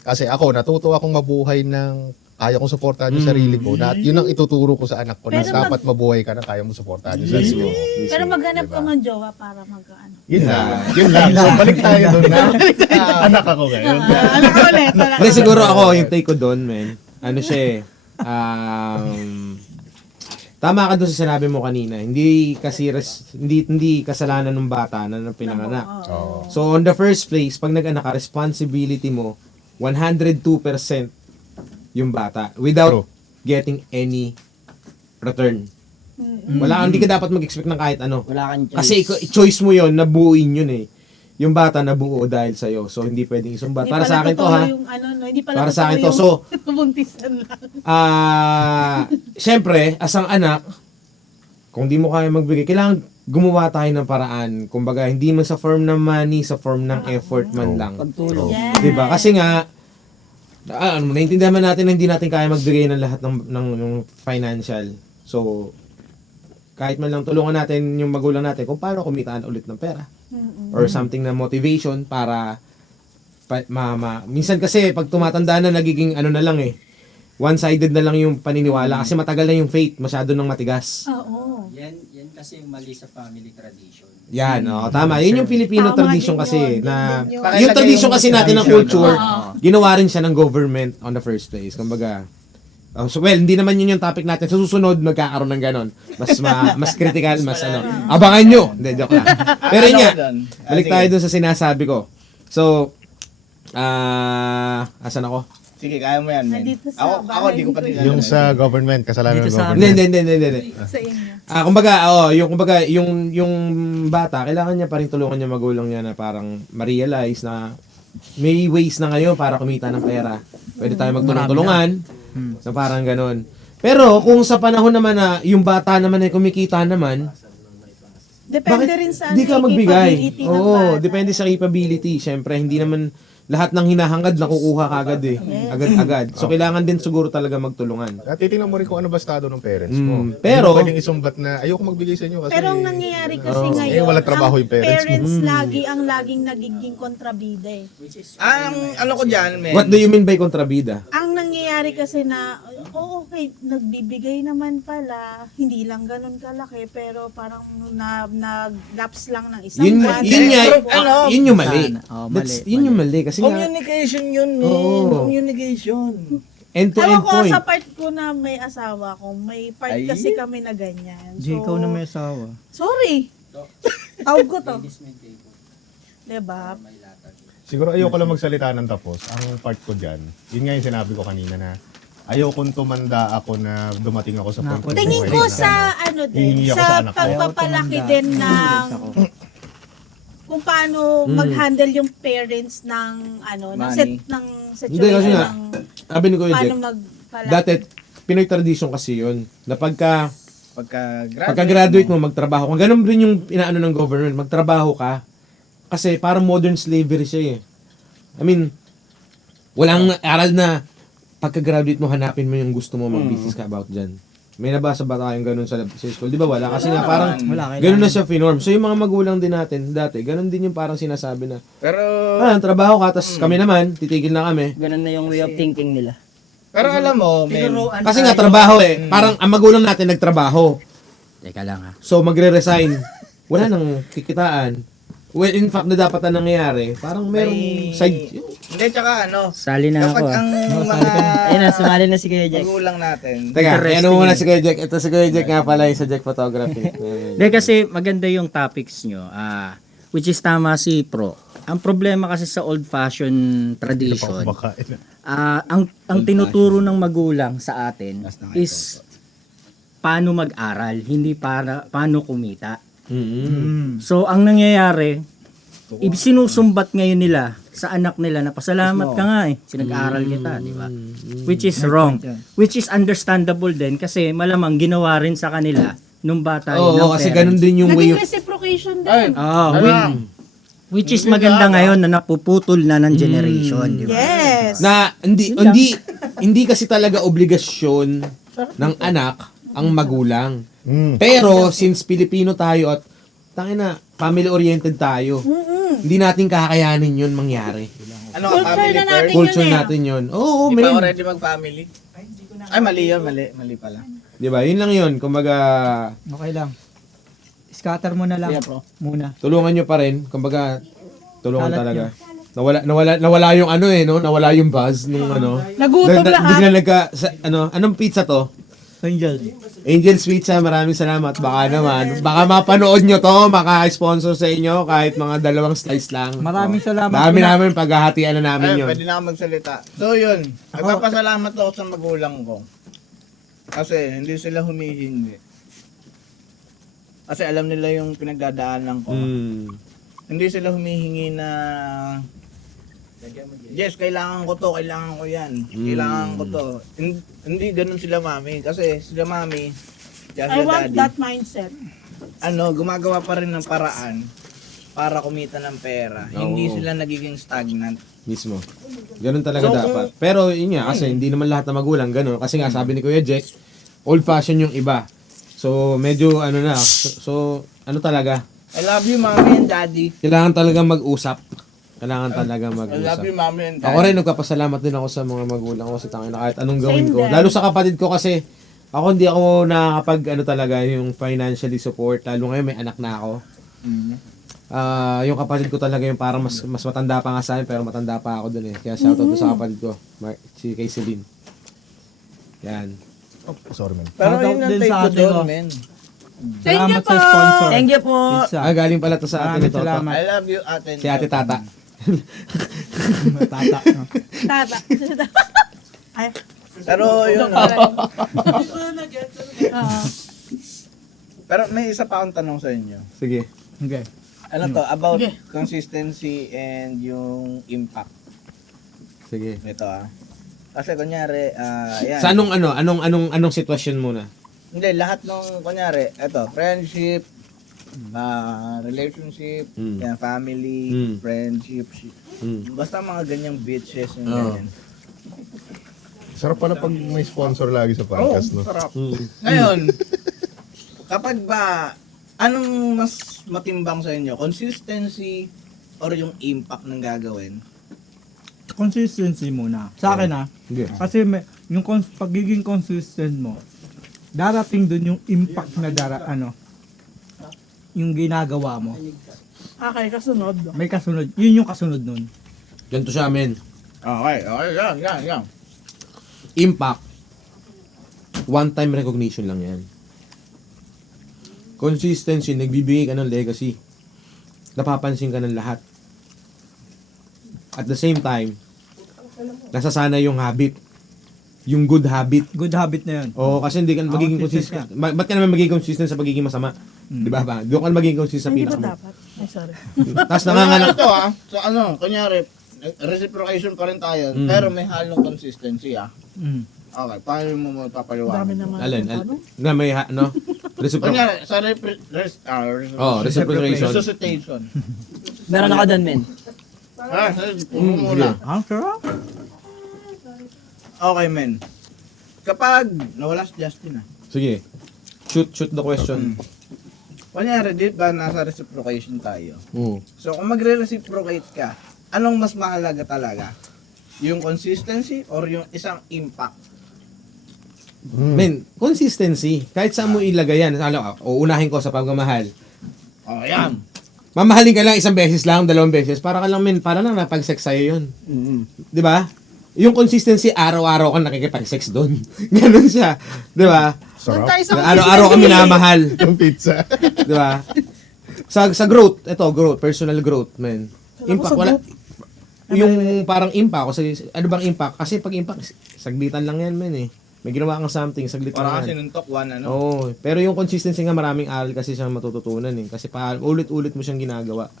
Kasi ako, natuto akong mabuhay ng kaya kong suportahan yung sarili ko na at yun ang ituturo ko sa anak ko na Pero dapat mabuhay ka na kaya mo suportahan yung sarili mo. Pero maghanap Diba? ka ng jowa para mag-ano. Yun lang. So, balik tayo doon na anak ako ngayon. Ano ka ulit? Hindi, siguro ako, yung take ko doon, men, ano siya eh, tama ka doon sa sinabi mo kanina. Hindi kasi hindi kasalanan ng bata na pinanganak. Oo. So on the first place, pag nag-anak ka, responsibility mo 102% yung bata without True. getting any return. Hindi ka dapat mag-expect ng kahit ano. Wala kang choice. Kasi choice mo yon, nabuuin yun eh. Yung bata nabuo dahil sa'yo. So hindi pwedeng isumbat. Para sa akin to ha. Hindi pala Para sa akin to. totoo So, yung buntisan lang. syempre, as ang anak, kung di mo kaya magbigay, kailangan gumawa tayo ng paraan. Kumbaga, hindi man sa form ng money, sa form ng effort man lang. Pagtulong. Yes. Diba? Kasi nga, naintindihan man natin na hindi natin kaya magbigay ng lahat ng financial. So, kahit man lang tulungan natin yung magulang natin kung paano kumitaan ulit ng pera. Or something na motivation para minsan kasi pag tumatanda na nagiging ano na lang eh, one-sided na lang yung paniniwala kasi matagal na yung faith, masyado nang matigas. Oo. Yan kasi yung mali sa family tradition. Yan, tama. Yun yung Filipino Tama tradition din kasi yun. na Yun yun. yung tradition kasi natin ng culture, Oo. ginawa rin siya ng government on the first place. Kumbaga, hindi naman yun yung topic natin. Sa susunod, magkakaroon ng ganon. Mas critical, mas ano. Abangan nyo! Hindi, joke lang. Pero yun nga, balik tayo dun sa sinasabi ko. So, asan ako? Sige, kaya mo yan, men. Nandito sa Ako, di ko pa din Yung sa government, kasalanan ng Dito sa government. Hindi. Sa inyo. Kumbaga, yung bata, kailangan niya pa rin tulungan niya magulang niya na parang ma-realize na may ways na ngayon para kumita ng pera. Pwede tayo magtulong-tulungan. Na parang ganon. Pero kung sa panahon naman na yung bata naman ay kumikita naman, Depende rin sa di ka magbigay? capability ng Oo, bata. depende sa capability. Siyempre, hindi naman lahat ng hinahangad nakukuha kagad eh. Agad-agad. So, kailangan din siguro talaga magtulungan. At titingnan mo rin kung ano ba estado ng parents mo. Pero- Hindi mo pwedeng isumbat na ayoko magbigay sa inyo kasi Pero ang nangyayari kasi ngayon, walang trabaho yung parents mo. ang laging nagiging kontrabida eh. Ang ano ko dyan, men. What do you mean by kontrabida? Ang nangyayari kasi na, okay, nagbibigay naman pala, hindi lang ganun kalaki, pero parang nag-lapse lang ng isang Yun buwan. yun yung mali. Mali. Yun yung mali. Kasi nga, Communication yun, men. Oo. Communication. end-to-end Ewan ko point. sa part ko na may asawa ko, may part Ay. kasi kami na ganyan. Di ikaw na may asawa. Sorry. Tawag ko to. Ladies main table. Diba? May latag. siguro ayoko lang magsalita ng tapos. Ang part ko dyan, yun nga yung sinabi ko kanina na ayokong tumanda ako na dumating ako sa point ng Tingin buhay ko na sa ano din, hihingi ako sa sa anak ko. pagpapalaki din ng kung paano mag-handle yung parents ng ano, ng Money. set ng Hindi, kasi situation nga, ng Sabi ni Kuya paano Jack, magpalaki. dati Pinoy tradition kasi yun. Na Pagka-graduate pagka-graduate mo, magtrabaho. Kung ganun rin yung inaano ng government, magtrabaho ka. Kasi parang modern slavery siya eh. I mean, walang aral na pagka-graduate mo, hanapin mo yung gusto mo, mag-business ka about dyan. May nabasa ba tayong ganun sa school? Di ba wala? Kasi nga parang Wala, ganun na siya finorm. So yung mga magulang din natin dati, ganun din yung parang sinasabi na, Pero trabaho ka, tas kami naman, titigil na kami. Ganun na yung way of thinking nila. pero alam mo, men, Kasi nga trabaho eh. Parang ang magulang natin nagtrabaho. Teka lang ha. So magre-resign. Wala nang kikitaan. Well, in fact, na dapat na nangyayari, parang merong side. Hindi, tsaka ano, Sali na ako kapag ah. ang mga Ayun na, sumali na si Kuya Jack. magulang natin, Teka, ano muna si Kuya Jack? Ito si Kuya Jack nga pala yung sa Jack Photography. Hindi kasi maganda yung topics nyo. Which is tama si Pro. Ang problema kasi sa old-fashioned tradition, ang tinuturo ng magulang sa atin is paano mag-aral, hindi paano kumita. So, ang nangyayari, sinusumbat ngayon nila sa anak nila na pasalamat ka nga eh, pinag-aral kita, di ba? Which is wrong. Which is understandable din kasi malamang ginawa rin sa kanila nung bata yun ng Oo, kasi parents. ganun din yung way Naging of... reciprocation din. Which is maganda ngayon na napuputol na ng generation, di ba? Yes. Na hindi kasi talaga obligasyon ng anak ang magulang. Pero since Pilipino tayo at tangina family-oriented tayo, hindi natin kakayanin yun mangyari. ano, Culture family na natin first, Culture yun eh. natin yun. Oo, di pa man. already mag-family. Ay, mali yun, mali pala. Di ba? Yun lang yun. Kumbaga, Okay lang. Scatter mo na lang Yeah, bro. muna. tulungan nyo pa rin. Kumbaga, tulungan Kalat talaga. Nawala yung ano eh, no? Nawala yung buzz nung ano. Nagutom lahat. Bigla anong pizza to? Angel. Angel's Pizza, maraming salamat. Baka naman, baka mapanood nyo to, maka-sponsor sa inyo kahit mga 2 slice lang. Maraming salamat. Dami namin, paghahatian na namin Ay, yun. pwede na ako magsalita. So yun, nagpapasalamat ako sa magulang ko. Kasi hindi sila humihingi. Kasi alam nila yung pinagdadaanan ko. Hindi sila humihingi na yes, kailangan ko to, kailangan ko yan. Kailangan ko to. Hindi ganun sila mami. Kasi sila mami, yan I sila want daddy, that mindset. gumagawa pa rin ng paraan para kumita ng pera. Hindi Oo. sila nagiging stagnant. Mismo. Ganun talaga So, dapat. Pero yun nga, kasi hindi naman lahat na magulang ganun. Kasi nga, sabi ni Kuya Jack, old fashion yung iba. So, medyo ano na. So, ano talaga? I love you, mommy and daddy. Kailangan talaga mag-usap. Kailangan talaga I love mag-usap. you, mommy and daddy. Ako rin, nagpapasalamat din ako sa mga magulang ko sa tangina kahit anong gawin Same ko. din. Lalo sa kapatid ko kasi hindi ako nakakapag talaga yung financially support. Lalo ngayon may anak na ako. Yung kapatid ko talaga yung parang mas matanda pa nga sa akin pero matanda pa ako dun eh. Kaya shoutout to sa kapatid ko, si kay Celine. Yan. Oh, sorry man. Pero Shoutout yun ang din take sa ko atin, doon, oh. men. Thank you Salamat po. sa sponsor. Thank you po. Pizza. Galing pala to sa atin Maraming ito. salamat. I love you, ate. Si Ate Tata. Tata. No? Tata. Ay. Pero yun, Ah. pero may isa pa akong tanong sa inyo. Sige. Okay. Ano to, about Okay. consistency and yung impact. Sige. Ito Kasi kunyari, yan. Sa anong sitwasyon muna? Hindi, lahat nung, kunyari, eto, friendship, relationship, yan, family, friendship, basta mga ganyang bitches yung ganyan. Sarap pala pag may sponsor lagi sa podcast, no? Sarap. Ngayon, kapag ba, anong mas matimbang sa inyo? Consistency or yung impact ng gagawin? Consistency muna. Sa akin Sige. kasi yung pagiging consistent mo, darating dun yung impact na yung ginagawa mo. Okay, kasunod. May kasunod. Yun yung kasunod nun. Ganito siya, men. Okay, yan. Impact. One-time recognition lang yan. Consistency, nagbibigay ka ng legacy. Napapansin ka ng lahat. At the same time, nasasana yung habit. Yung good habit. Good habit na yun. Oo, kasi hindi ka magiging consistent consistent. Ba't ka naman magiging consistent sa pagiging masama? Di ba ba? Doon ka magiging consistent sa Hindi ba pinakama. dapat? Ay, sorry. Tapos nanganganak. Ito so kunyari, reciprocation pa rin tayo, pero may halong consistency Okay, paano mo Dami mapapaliwanag? naman. Alin? Na may, no? Kunyari, sa reciprocation. resuscitation. Meron ako doon, men. Muna. Ang sarap. Okay, men. Kapag nawala si Justin Sige. Shoot the question. Kunyari, di ba nasa reciprocation tayo? Oo. So, kung magre-reciprocate ka, anong mas mahalaga talaga? Yung consistency or yung isang impact? Men, consistency. Kahit saan mo ilagay yan. Uunahin ko sa pagmamahal. Oh, yan. Mamahalin ka lang isang beses lang, 2 beses. Para ka lang, men, para lang napag-sex sa'yo yun. Di ba? Yung consistency, araw-araw ka nakikipag-sex doon. Ganun siya. Di ba? Sarap. Araw-araw ka minamahal. Yung pizza. Di ba? Sa growth, growth, personal growth, men. Impact, wala. Yung parang impact, kasi ano bang impact? Kasi pag impact, sagbitan lang yan, men eh. May ginawa kang something, saglit Para lang kasi yan. nuntok one, ano? Oo. Pero yung consistency nga, maraming aral kasi siyang matututunan eh. Kasi ulit-ulit mo siyang ginagawa.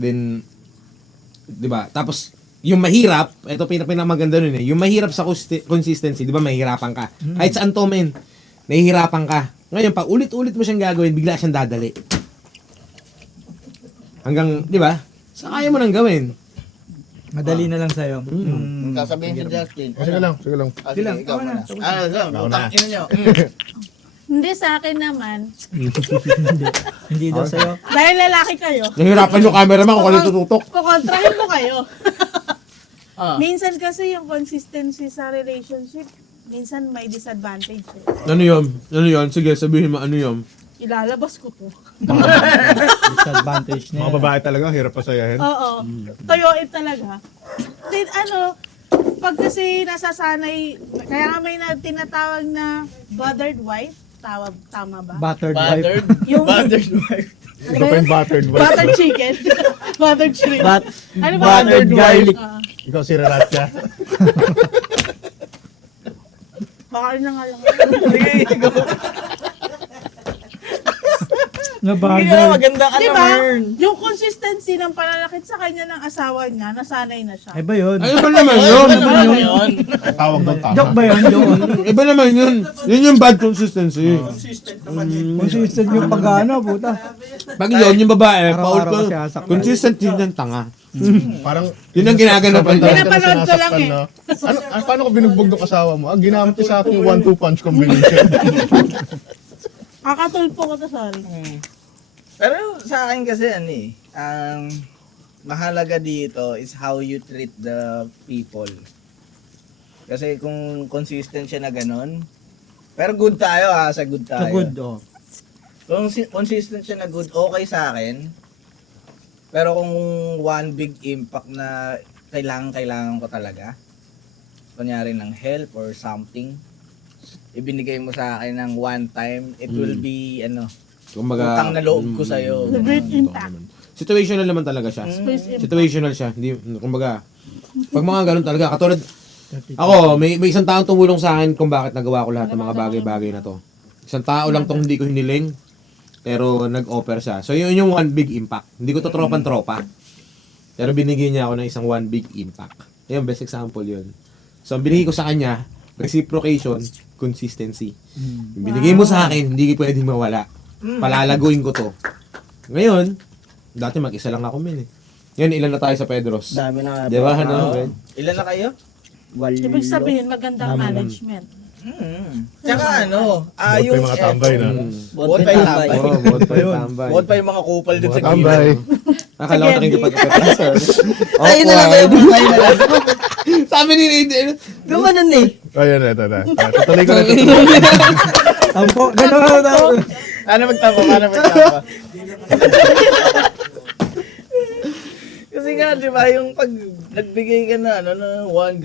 Then, di ba? Tapos, yung mahirap, ito pinamaganda nun eh. Yung mahirap sa consistency, di ba mahirapan ka? Kahit saan to, men, nahihirapan ka. Ngayon, pag ulit-ulit mo siyang gagawin, bigla siyang dadali. Hanggang, di ba? Sa kaya mo nang gawin. Madali na lang sa'yo. Yung sasabihin si Justin. Sige lang, sige lang. Ah, sige, ikaw muna. Utang ina nyo. Hindi sa akin naman. Hindi daw sa'yo. Dahil lalaki kayo, Nahihirapan yung cameraman kung ano tututok. kukontrahin mo kayo. Ah. Minsan kasi yung consistency sa relationship, minsan may disadvantage eh. Ano yun? Ano yun? Sige, sabihin mo, ano yun? Ilalabas ko to. Disadvantage na Mga yan. babae talaga, hirap pa sayahin. Oo. Toyoin talaga. Then pag kasi nasasanay, kaya nga may tinatawag na bothered wife, tama ba? Battered wife. Battered? Yung- Battered wife. Ano Ikaw ba pa yun? yung battered wife. Battered chicken. Battered shrimp. Ano ba? Battered garlic. Ikaw si Raratcha. Baka na nga lang. Hindi Nabagay. na, maganda ka Di ba? naman. Yung consistency ng pananakit sa kanya ng asawa niya, nasanay na siya. Ay ba yun? Ano ba naman yun? Ano yun? Tawag doon tama. Joke ba yun? Joke. Iba naman yun. Yun yung bad consistency. Consistent yung pag-ano, puta. Pag yun, yung babae, Araw-araw paul kasi asaktan. consistent yun ng tanga. Parang Yun ang ginaganapan Sobrang niya. Pinapanood ko lang sinasaktan, eh. no? Paano ko binugbog ng asawa mo? Ginamit niya sa akin yung 1-2 punch combination. Kakatulpo ko to, sorry. Pero sa akin kasi ang mahalaga dito is how you treat the people. Kasi kung consistent siya na ganun, pero good tayo sa good Sa tayo. good, oh. Kung consistent siya na good, okay sa akin. Pero kung one big impact na kailangan ko talaga, kunyari ng help or something, ibinigay mo sa akin ng one time, it will be Kumbaga, utang na loob ko sa'yo. The great impact. situational naman talaga siya. Space impact. Situational siya. Hindi, kumbaga, pag mga ganun talaga, katulad, ako, may isang taong tumulong sa akin kung bakit nagawa ko lahat ng mga bagay-bagay na to. Isang tao lang tong hindi ko hiniling, pero nag-offer siya. So, yun yung one big impact. Hindi ko to tropan-tropa. Pero binigyan niya ako ng isang one big impact. Ayun, best example yun. So, ang binigay ko sa kanya, reciprocation, consistency. Yung binigay mo sa akin, hindi pwedeng mawala. Palalaguin ko to. Ngayon, dati mag-isa lang ako, men eh. Ngayon, ilan na tayo sa Pedros? Dami na. Di ba, ano? men? Ilan na kayo? Ibig sabihin, magandang management. Tsaka Buot pa yung yung mga tambay na. Buot pa yung tambay. Oo, buot pa yung tambay. Buot pa yung mga kupal din sa Mga tambay. Akala ko nakikipag-professor. Tayo na lang kayo. Tayo na lang. Sabi ni Aiden, Gumanon eh. Ayun, ito. Tutuloy ko na ito. Tampo, gano'n. Ano magtampo? Paano magtampo? Kasi nga, di ba, yung pag nagbigay ka na, one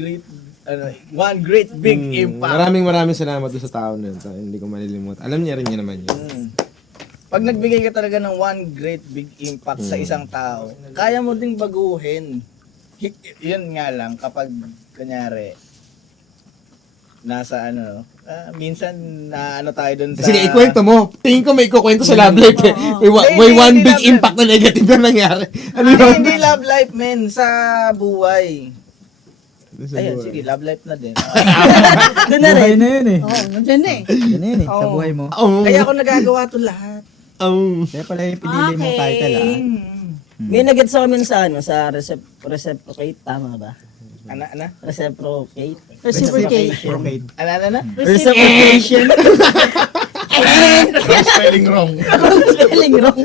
great big impact. maraming salamat doon sa tao na ito. Hindi ko malilimutan. Alam niya rin niya naman yun. Pag nagbigay ka talaga ng one great big impact sa isang tao, kaya mo ding baguhin. Yun nga lang, kapag, kunyari, nasa minsan na tayo dun sa... Sige, ikwento mo. Tingin ko may ikukwento sa love life eh. May one Hindi big love life. impact na negative na nangyari. Ano Ay, yun? hindi love life, men, sa buhay. Ayun, sige, love life na din. Doon na Buhay rin. na yun eh. Oo, nandiyan na eh. Yan na yun eh, sa Oo. buhay mo. Kaya ako nagagawa to lahat. Kaya pala yung pinili mong title ah. May nagets ako min sa ano, sa reciprocate, tama ba? Ana? Reciprocate. Reciprocate. Okay. Ana? Reciprocation. Spelling wrong. Spelling wrong.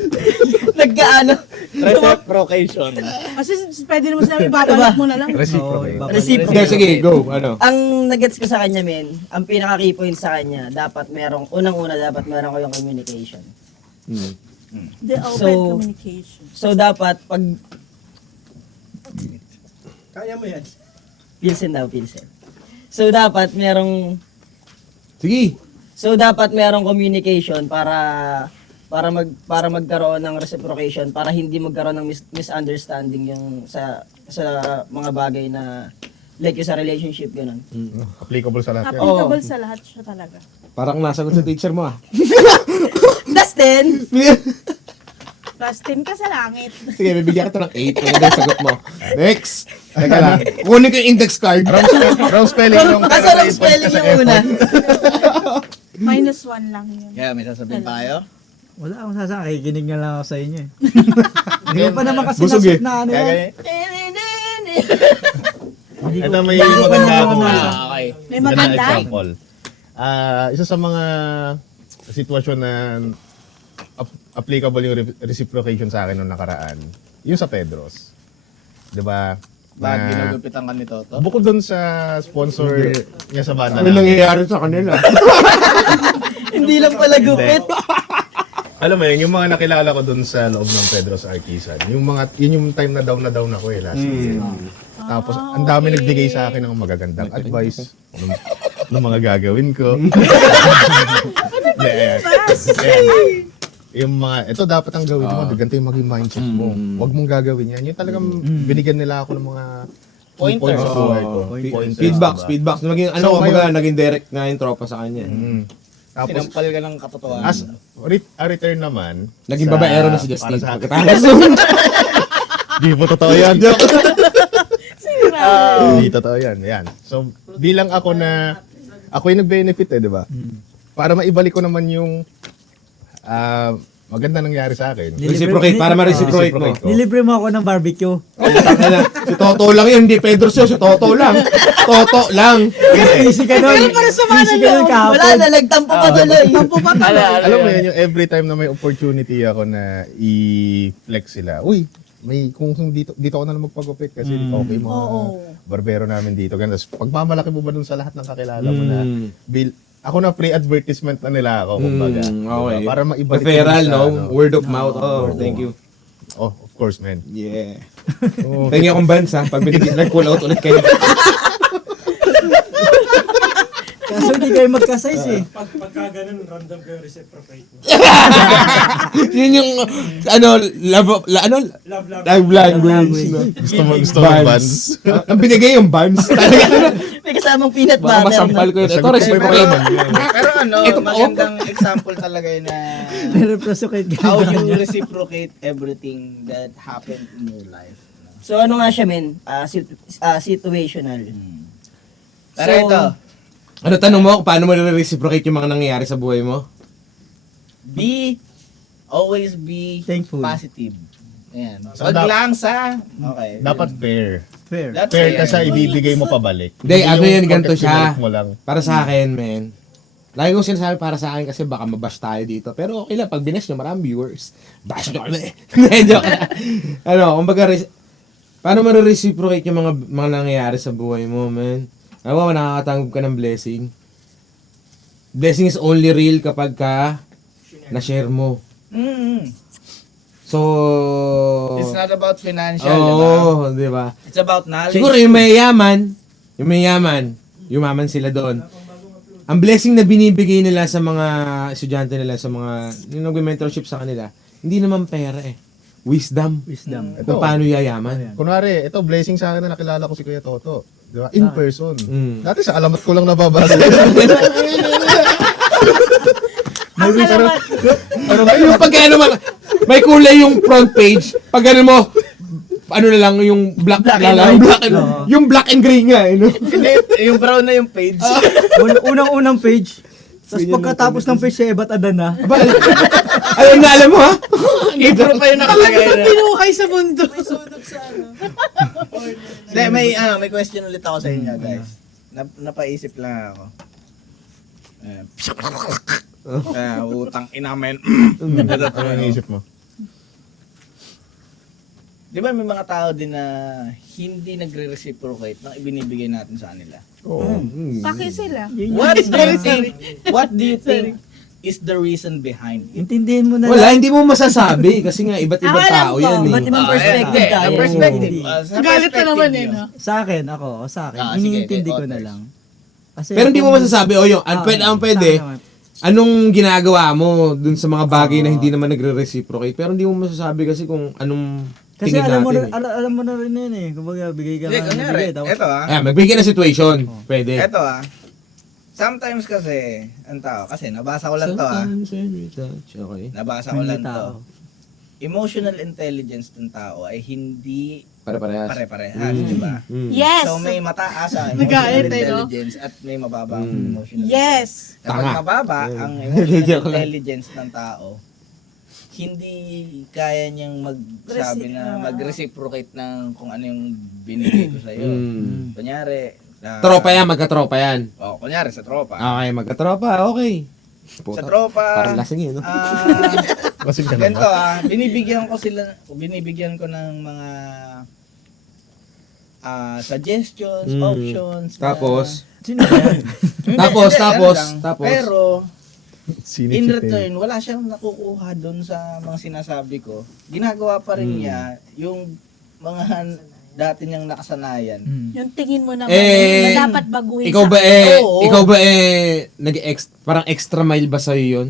Nagkaano. Reciprocation. Kasi pwede naman sinabi, babalik mo na lang. Reciprocate. Reciprocate. Sige, go. Ano? Ang nagets ko sa kanya, men, ang pinaka-key point sa kanya, dapat merong, unang-una, dapat meron ko yung communication. The open So- communication. So, dapat, pag, Kaya mo yan. pilsen daw, pilsen. So, dapat merong, Sige. so, dapat merong communication para magkaroon ng reciprocation, para hindi magkaroon ng misunderstanding yung sa mga bagay na, like yung sa relationship, gano'n. Applicable sa lahat yan. Applicable sa lahat siya talaga. Parang nasagot sa teacher mo ah. Dustin! Plus 10 ka sa langit. Sige, bibigyan kita ng 8. Maganda yung sagot mo. Next. Teka lang. Kunin ko yung index card. Wrong spelling wrong. Kaso lang spelling yung una. -1 lang yun. Kaya may sasabihin tayo? Wala akong sasakay, kinig na lang ako sa inyo eh. Hindi ko pa naman kasi Busog eh. nasut na ano Kaya yan. ganyan. Ito may maganda ako. Okay. May Magandang maganda. example. Isa sa mga sitwasyon na applicable yung reciprocation sa akin noong nakaraan, yung sa Pedros. 'Di ba? Bakit Na- ginugupitan ka ni Toto? Bukod doon sa sponsor niya sa banda Ano nangyayari sa kanila? Hindi lang pala gupit. Alam mo yun, yung mga nakilala ko doon sa loob ng Pedro's Artisan, yun yung time na down ako eh last year. Tapos ang dami nagbigay sa akin ng magagandang advice ng mga gagawin ko. Hindi, ayan. Yung mga, ito dapat ang gawin mo, ganito yung maging mindset mo. Huwag mong gagawin yan. Yung talagang binigyan nila ako ng mga points sa buhay ko. Pointers, Feedbacks. Naging, So, naging direct nga yung tropa sa kanya. Tapos, Sinampal ka ng katotohanan. as a return naman, Naging sa- babaero na si para Justin. sa akin. Pagkatapos. Di po totoo yan. Hindi totoo yan. Yan. So, bilang ako na, ako yung nag-benefit di ba? Para maibalik ko naman yung maganda nangyari sa akin. Reciprocate, para ma-reciprocate mo. Reciprocate ko. Nilibre mo ako ng barbecue. Si Toto lang yun, hindi Pedro siya, si Toto lang. Toto lang. Easy ka nun. Easy ka nun kahapon. Wala na, nagtampo pa tuloy. Tampo pa ka. Alam mo yun, yung every time na may opportunity ako na i-flex sila, uy, kung dito ako na lang magpagupit kasi okay mga barbero namin dito. Ganun. Tapos pagmamalaki mo ba dun sa lahat ng kakilala mo na ako na pre-advertisement na nila ako, kumbaga. Okay. Diba? Para maibalik ko Referral, sa, no? ano. Word of mouth. Oh, thank you. Oh, of course, man. Yeah. Oh, Tingin akong bands ha, pag nag-pull out ulit kayo. Kaso hindi kayo magka-size eh. Pagka ganun, random kayo reciprocate mo. Yun yung, love language. no? gusto mo bands. Ang binigay yung bands. Talaga. May kasamang peanut Baka butter. masampal ko yun. Ito, Sagot ko reciprocate. Pero Ito pa, magandang example talaga yun na Reciprocate ka. how you reciprocate everything that happened in your life. So ano nga siya, men? Situational. Pero So, ito, Ano tanong mo? Paano mo nare-reciprocate yung mga nangyayari sa buhay mo? always be Thankful. positive. Ayan. So, Wag lang sa, okay. Dapat fair. Fair. That's Fair fair. ka sa ibibigay mo pabalik. Hindi, ano yung yan, ganito porket siya. binalik mo lang. Para sa akin, men. Lagi ko sinasabi para sa akin kasi baka mabash tayo dito. Pero okay lang, pag binash nyo, maraming viewers. Bash nyo kami. Hindi, joke lang. Kumbaga, paano ma-reciprocate yung mga nangyayari sa buhay mo, man? Alam mo, nakakatanggap ka ng blessing. Blessing is only real kapag ka na-share mo. So, It's not about financial, oo, di ba? It's about knowledge. Siguro yung mayaman, yumaman sila doon. Ang blessing na binibigay nila sa mga estudyante nila, sa mga yung nag-mentorship sa kanila, hindi naman pera eh. Wisdom. Kung paano yayaman. Kunwari, ito blessing sa akin na nakilala ko si Kuya Toto. Di ba? In person. Mm. Dati sa alamat ko lang nababasa. Pero yung pag ano, may kulay yung front page, pag ano mo, ano na lang yung black Black na and lang, white. black and, yung black and gray nga, eh, no? Hindi, yung brown na yung page. Unang-unang page. Tapos pagkatapos ng page, si Ebat Adan na. Ayun na, alam mo ha? Intro pa yung nakalagay na. Pinuhay sa mundo. Hindi, may question ulit ako sa inyo, guys. Napaisip lang ako. Utang ina men. Ano ang isip mo? Di ba may mga tao din na hindi nagre-reciprocate ng ibinibigay natin sa kanila? Oo. Paki sila. What do you think is the reason behind it? Intindihin mo na Wala, lang. hindi mo masasabi kasi nga iba't ibang Alam tao ko, yan eh. Iba't ibang perspective tayo. Perspective. Oo. Sa Galit na naman perspective no? nyo. Sa akin, sa akin. Ah, sige, Iniintindi kay ko na Otters. lang. Kasi Pero hindi mo kung- masasabi, ang pwede, sa akin naman. anong ginagawa mo dun sa mga bagay na hindi naman nagre-reciprocate. Pero hindi mo masasabi kasi kung anong Kasi tingin alam mo, natin. alam mo na rin yun eh. Kumbaga, bigay ka Hindi, nga, kunyari, bigay. Tapos, eto Ayan, magbigay ng situation. Pwede. Eto sometimes kasi, ang tao, kasi nabasa ko lang to Sometimes when we touch. Okay. Nabasa ko may lang to. tao. Emotional intelligence ng tao ay hindi Pare-parehas. pare-parehas, di ba? Mm. Yes. So may mataas ang Nag-aalit, emotional eh, no? intelligence at may mababa ang Mm. emotional Yes. Kapag Tama. mababa Yeah. ang emotional Joke lang. intelligence ng tao, hindi kaya niyang mag-reciprocate ng kung ano yung binigay ko sa'yo. Mm. Kunyari, Tropa yan, magkatropa yan. kunyari sa tropa. Okay, magkatropa, okay. Sa tropa, Parang lasing yun, no? Kasing ka na ganito ba? binibigyan ko ng mga suggestions, Mm. options. Tapos, sino ba yan? Tapos. Pero, in Sinisip return, wala siyang nakukuha doon sa mga sinasabi ko. Ginagawa pa rin niya yung mga dati niyang nakasanayan. Yung tingin mo naman Eh, na dapat baguhin ikaw ba Oo. nag extra mile ba sa'yo yun?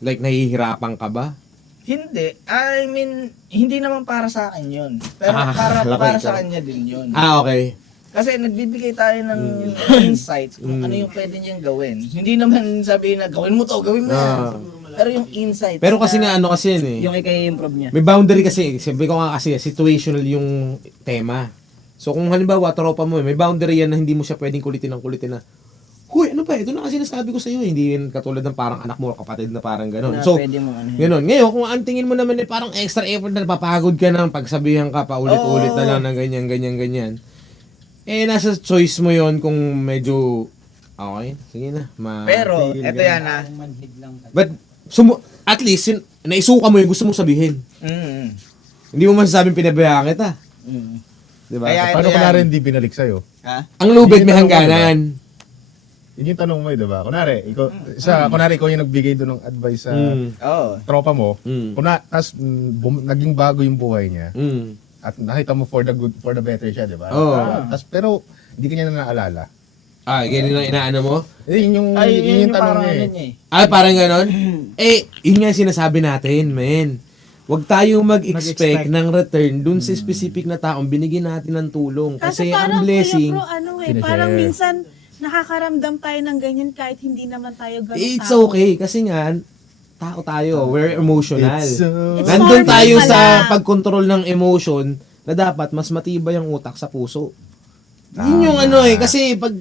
Like, nahihirapan ka ba? Hindi. I mean, hindi naman para sa akin yun. Pero laki para ka. sa kanya din yun. Okay. Kasi nagbibigay tayo ng insights kung ano yung pwede niyang gawin. Hindi naman sabihin na gawin mo to, gawin mo yan. Pero yung insights Pero kasi na, nga, ano kasi yun eh. Yung i-improve niya. May boundary kasi. Sabi ko nga kasi, situational yung tema. So kung halimbawa, tropa mo, may boundary yan na hindi mo siya pwedeng kulitin na, huy, ano ba, ito na kasi nasabi ko sa'yo. Hindi yun katulad ng parang anak mo o kapatid na parang gano'n. Na So, pwede mong ano. gano'n. Ngayon, kung ang tingin mo naman eh, parang extra effort na napapagod ka na, pagsabihan ka pa ulit-ulit na lang ng ganyan. Eh, nasa choice mo yon kung medyo, okay, sige na. pero, eto yan Manhid lang. But, at least, naisuka mo yung gusto mong sabihin. Hindi mo masasabing pinabayaan kita. Diba? Kaya Paano ito ko na yan. rin di binalik sa'yo? Ha? Ang lubid may Hindi, tanong mo, hangganan. Yun yung tanong mo eh, diba? Kunwari, ikaw yung nagbigay doon ng advice sa Oo. tropa mo. Mm. Tapos naging bago yung buhay niya. Mm. At nakita mo for the better siya, di ba? Oo. Pero hindi ka niya na naalala. Ganyan ang inaano mo? Yun yung tanong parang niya ano eh. niya eh. Parang ganon? Yun nga yung sinasabi natin, men. Huwag tayong mag-expect ng return dun sa specific na taong binigyan natin ng tulong. Kasi ang blessing, sinishare. parang minsan nakakaramdam tayo ng ganyan kahit hindi naman tayo ganun it's tao. okay. Kasi nga, tao tayo. We're emotional. It's Nandun normal tayo pala. sa pagkontrol ng emotion na dapat mas matibay ang utak sa puso. Yun yung ano kasi pag,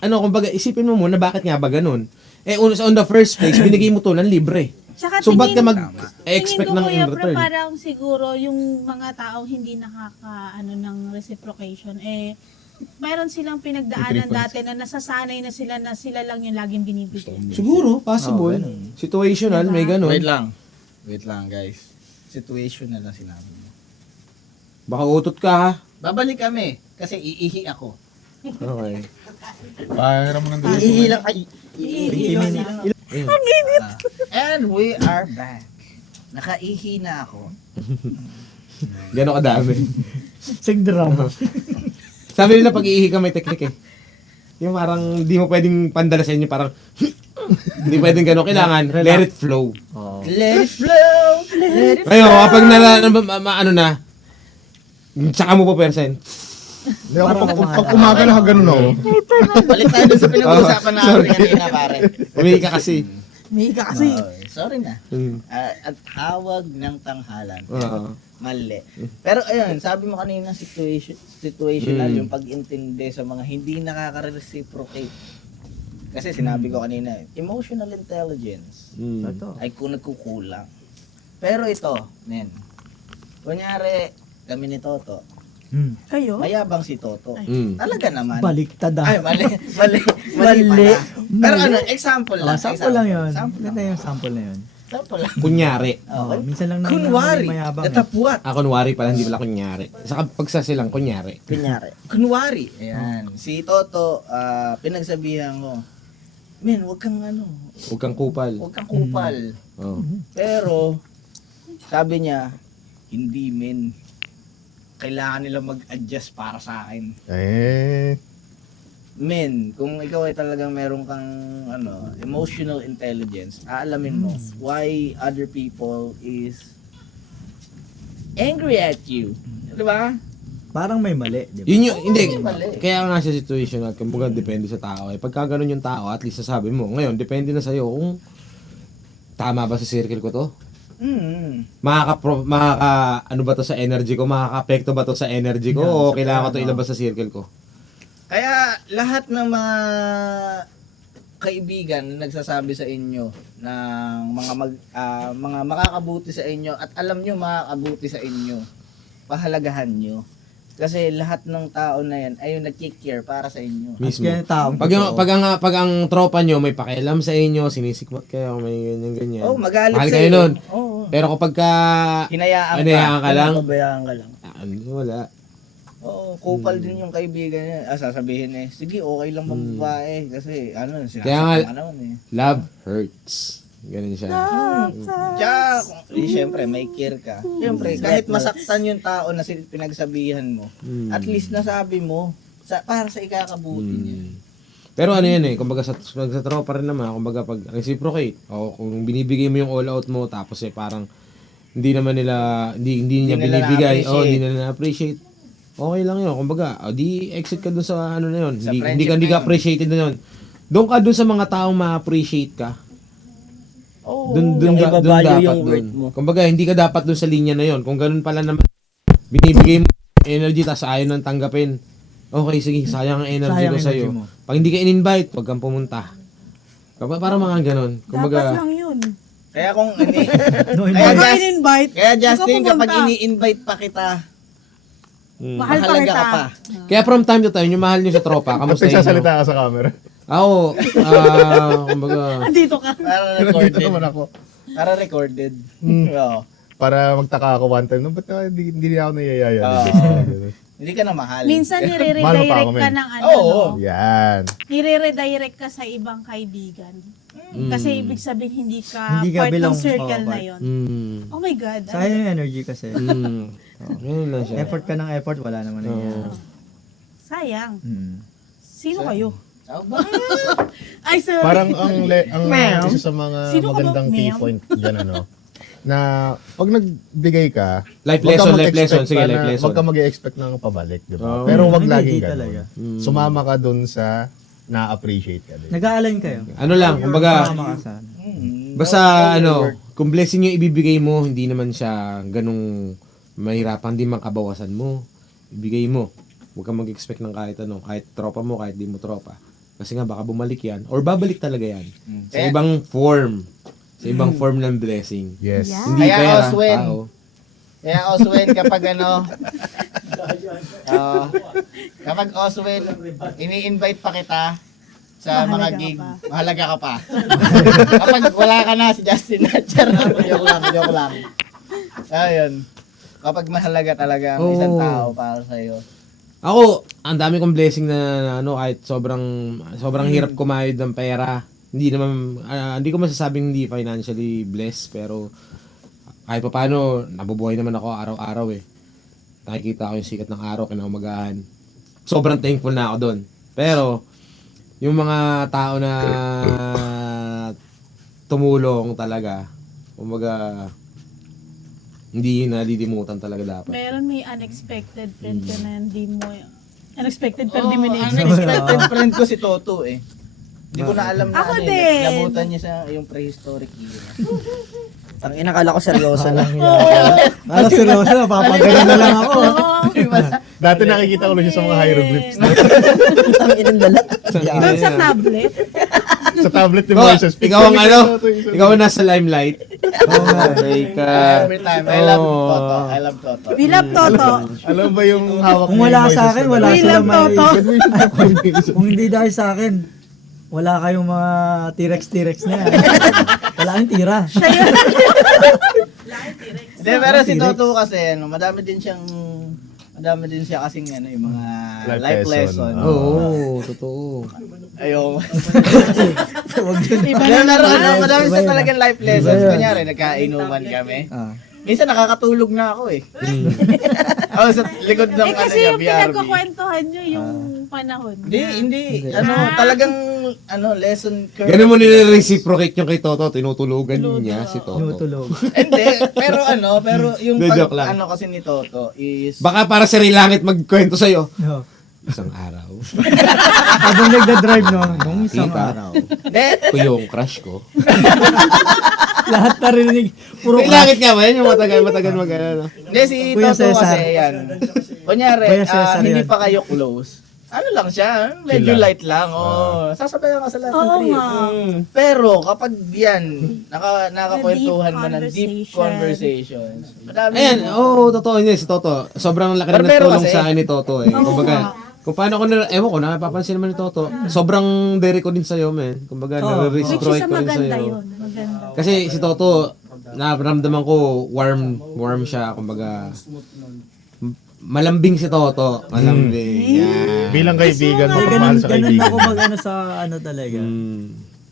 kumbaga, isipin mo muna bakit nga ba ganun. On the first place, binigay mo to ng libre. Tsaka So, ba't ka tingin mag-expect ko, ng in Kuya Pro, return? parang siguro yung mga taong hindi ng reciprocation, mayroon silang pinagdaanan dati na nasasanay na sila lang yung laging binibigay. Siguro, possible. Situational, may ganun. Wait lang guys. Situation na lang sinabi mo. Baka utot ka ha. Babalik kami kasi iihi ako. Okay. Pahiram mo ng dito. Iilang ay. And we are back. Nakaihi na ako. Gano'n kadami. Sig drama. Sabi nila pag iihi ka may teknik eh. Yung parang di mo pwedeng pandalasin yung parang hindi pwedeng gano'n. Kailangan let it flow. Let it flow. Let it Ngayon, kapag ano na, tsaka mo pa percent. Hindi ako, pag umaga na ganun ako. Balik tayo dun sa pinag-uusapan natin kanina, pare. Umihi ka kasi. May ka kasi. Sorry na. Mm. At tawag ng tanghalan. Oo. Mali. Pero ayun, sabi mo kanina situational Mm. yung pag-intindi sa mga hindi nakaka-reciprocate. Kasi sinabi ko kanina, emotional intelligence Mm. Totoo. ay kung nagkukulang. Pero ito, men. Kunyari, kami ni Toto. Kayo? Mayabang si Toto. Mm. Talaga naman. Baliktad Ay, mali. Mali Mali. pala. Pero ano, example lang. Sample lang yun. Sample Ganda lang. yung sample na yun. Sample lang. Kunyari. Okay. Minsan lang na Kunwari, mayabang eh. natapuat. Kunwari pala, hindi pala kunyari. Sa pagsasalang kunyari. Kunwari, ayan. Si Toto, pinagsabihan ko, men, wag kang Huwag kang kupal. wag kang kupal. Oh. Pero, sabi niya, hindi men. Kailangan nila mag-adjust para sa akin. Men, kung ikaw ay talagang meron kang emotional intelligence, aalamin mo why other people is angry at you. Di ba? Parang may mali, di ba? Yun yung, hindi. mali. Kaya nga sa situational, kumbaga depende sa tao. Pagka ganun yung tao, at least sasabi mo, ngayon, depende na sa'yo kung tama ba sa circle ko to? Ano ba to sa energy ko? Makaka-apekto ba to sa energy ko? O kailangan ko to ilabas sa circle ko? Kaya lahat ng mga kaibigan na nagsasabi sa inyo ng mga makakabuti sa inyo at alam nyo makakabuti sa inyo, pahalagahan nyo. Kasi lahat ng tao na yan ay yung nagkikare para sa inyo. Mismo. Kaya taong Pag ang tropa nyo may pakialam sa inyo, sinisikmot kayo, may ganyan. Oh, magalit Mahal sa kayo iyo. nun. Oo. Pero kapag ka... Hinayaan ka lang, Pabayaan ka lang. wala. Oo, kupal din yung kaibigan niya. Sasabihin sige, okay lang mababae. Kasi, Kaya nga, sinasaktan ka naman eh. love hurts. Ganun siya. Tsaka, siyempre, may care ka. Siyempre, kahit masaktan yung tao na pinagsabihan mo, at least nasabi mo, para sa ikakabuti niya. Pero ano yan kumbaga sa tropa rin naman, kumbaga pag reciprocate, o kung binibigay mo yung all out mo, tapos parang hindi naman nila, hindi niya binibigay, hindi nila na-appreciate. Okay lang yun, kumbaga, di exit ka dun sa ano na yun, hindi ka appreciated na yun. Doon ka dun sa mga taong ma-appreciate ka. Doon dapat doon. Kumbaga, hindi ka dapat doon sa linya na yon. Kung ganun pala naman, binibigay mo energy, tas ayaw nang tanggapin. Okay, sige, sayang ang energy ko sa'yo. Pag hindi ka in-invite, huwag kang pumunta. Para mga ganun. Kumbaga, Dapat lang yun. Kaya kung in-invite, kaya Justin, pumunta. kapag ini-invite pa kita, mahal pa mahalaga kita. ka pa. kaya from time to time, yung mahal nyo sa tropa, kamusta Nagsasalita ka sa camera. Ako, kumbaga, Andito ka. Para Dito recorded. naman ako. Para recorded. Oo. Para magtaka ako one time, ba't hindi ako nayayaya? Hindi ka na mahal. Minsan Mahal mo pa nire-redirect ako, ka men. ng Oo. Yan. Nire-redirect ka sa ibang kaibigan. Kasi ibig sabihin hindi ka Hindi ka part ng belong. circle Oo, na part. yon. mm, Oh my God. Sayang yung energy kasi. ganun lang siya. Effort ka ng effort, wala naman na yan. Sayang. Hmm. Sino kayo? Oh, ba? Ay, sorry. Parang ang Ma'am. isa sa mga Sino ka ba, magandang key ma'am? point dyan, na pag nagbigay ka, Life wag ka lesson, life mag-expect lesson. Sige, pa life na- lesson. Wag ka mag-expect ng pabalik, di ba? Oo. Pero wag Hindi, laging hindi ganun. talaga. Sumama ka dun sa na-appreciate ka din. Nag-aalign kayo. Ano lang, kumbaga, Makakasan. basta kung blessing yung ibibigay mo, hindi naman siya ganung mahirapan, hindi man kabawasan mo. Ibigay mo. Huwag kang mag-expect ng kahit ano, kahit tropa mo, kahit di mo tropa. Kasi nga baka bumalik yan, or babalik talaga yan. Sa ibang form. Sa ibang form ng blessing. Yes. Yeah. Hindi Kaya pera, Oswen. tao. Kaya Oswen, kapag kapag Oswen, ini-invite pa kita sa mga Mahalaga gig, ka pa. mahalaga ka pa. Kapag wala ka na, si Justin na, joke lang. Ayun. Kapag mahalaga talaga ang isang tao para sa'yo. Ako, ang dami kong blessing na kahit sobrang hirap kumayod ng pera. Hindi ko masasabing hindi financially blessed, pero kahit pa paano, nabubuhay naman ako araw-araw eh. Nakikita ko yung sikat ng araw, kinaumagahan. Sobrang thankful na ako doon. Pero, yung mga tao na tumulong talaga, kumbaga, hindi nalilimutan talaga dapat. Meron may unexpected friend ka na hindi mo unexpected pero di mo Ang na-expect. unexpected friend ko si Toto eh. Hindi ko na alam na Ako ano din. eh. Nabutan niya sa yung prehistoric era. Ang inakala ko seryoso na. Parang seryoso, napapagano na lang ako. Dati nakikita ko lang siya sa mga hieroglyphs. Ang inang dala. Doon sa tablet. Sa tablet ni Oh, Moises. ikaw ang ano? Ikaw ang nasa limelight. Okay ka. Every time. I love Toto. I love Toto. We love Toto. Alam ba yung hawak Kung wala sa akin, wala We sila love Toto. Kung hindi dahil sa akin, wala kayong mga T-Rex na yan. Wala kang tira. Hindi, pero si Toto kasi, ano, madami din siya kasing ano, yung mga Life life lesson. lesson. Oo, totoo. Ayoko. Iba Pero na madami siya Iba talagang life lessons. Kunyari, nagkainuman kami. Ah. Minsan nakakatulog na ako eh. Ako sa likod ng kasi yung BRB. pinagkukwentuhan nyo yung panahon. Hindi. Ano, talagang lesson curve. Ganun mo nire-reciprocate yung kay Toto, tinutulugan niya si Toto. Tinutulog. Hindi, pero yung Hindi, joke lang. ano kasi ni Toto is Baka para si Ray Langit magkwento sa'yo. No. Isang araw, Habang nagda-drive, no? Nung isang Kita. araw. Hindi, ko yung crush ko. Lahat narinig. Puro Ray Langit nga ba yan? Yung matagal mag ano. hindi si Kuya Toto Cesar. kasi yan. Kunyari, Kuya Cesar hindi yan. pa kayo close. Ano lang siya, medyo Chill lang. light lang. Oh, sasabayan ka sa lahat ng Oo trip. nga. Pero kapag yan, nakakwentuhan mo ng deep conversation. conversations. Madami Ayan, totoo niya si Toto. Sobrang laki na Barbero tulong kasi. sa akin ni Toto eh. Kumbaga, kung paano ko ewan ko, napapansin naman ni Toto, sobrang dere ko din sa'yo, men. Kumbaga, Which is nare-reciprocate ko rin maganda sa'yo. yun. Maganda. Kasi si Toto, naramdaman ko warm siya, kumbaga malambing si Toto, malambing. Yan. Bilang kaibigan, Ay, mapagmahal sa ganun kaibigan. ako mag ano sa ano talaga.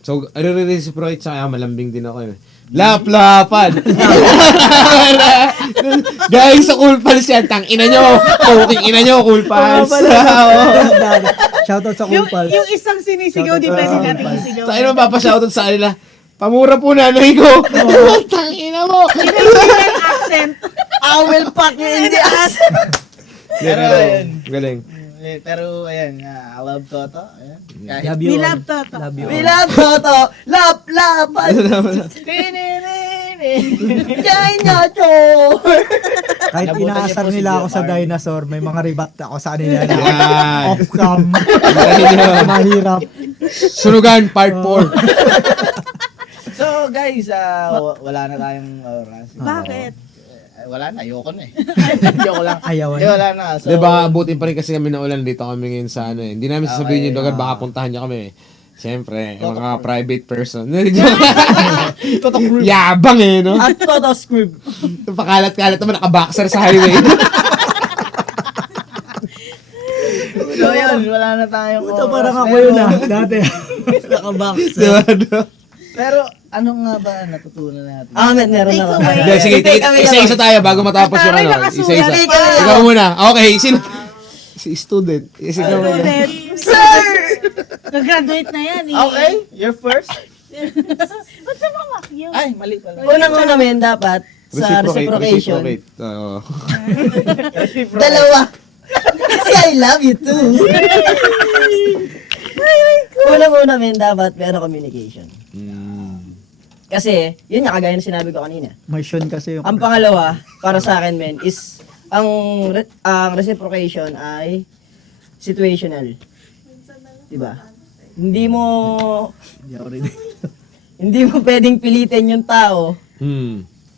So, nare-reciprocate sa kaya malambing din ako eh. Lap-lapan! Guys, sa Cool Pals yan, tang ina nyo! Puking ina nyo, Cool Pals! Shoutout sa Yung, Cool Pals. yung isang sinisigaw, di pwede natin isigaw. Sa akin mapapashoutout sa kanila, pamura po nanay ko! Tang ina mo! Yung accent. I will fuck you in the ass! Pero, ayun. Galing. Pero, ayan, I love Toto. Ayan. Kahit Love you. We all. love Toto. Love you. We all. love Toto! Lap-lapan! Jai Nacho! Kahit Nabutan niya inaasar po si nila ako sa Jomar. dinosaur, may mga rebat ako sa kanila na Yan. off-cam. Galing nyo. Mahirap. Sunugan, part 4. So, guys, wala na tayong oras. Bakit? Wala na, ayoko na eh. Joke lang. Ayawan. Hindi, wala na. So, Di ba, abutin pa rin kasi kami na ulan dito kami ngayon sa ano eh. Hindi namin sasabihin yung lugar, baka puntahan niyo kami. Siyempre, mga private person. Yabang eh, no? At Toto Scrib. Pakalat-kalat naman, naka-boxer sa highway. So, yun, wala na tayong Ito oras. parang ako Pero- yun dati. Nakabox. Di ba, no? Pero, ano nga ba natutunan natin? Meron ako. Take away. Hindi, sige, isa-isa tayo bago matapos yung Taray, ano. nakasulat Isa-isa. pa. Ikaw muna. Okay, si student. Ikaw muna. Student. Sir! Nag-graduate na yan eh. Okay, you're first. Ba't sa mga yun? Ay, mali pala. Unang-una men dapat sa reciprocation. Oo. Dalawa. Kasi I love you too. Unang-una men dapat meron communication. Kasi, yun nga, kagaya ng sinabi ko kanina. May Sean kasi yung... Ang pangalawa, para sa akin men, is ang reciprocation ay situational. Diba? Hindi mo pwedeng pilitin yung tao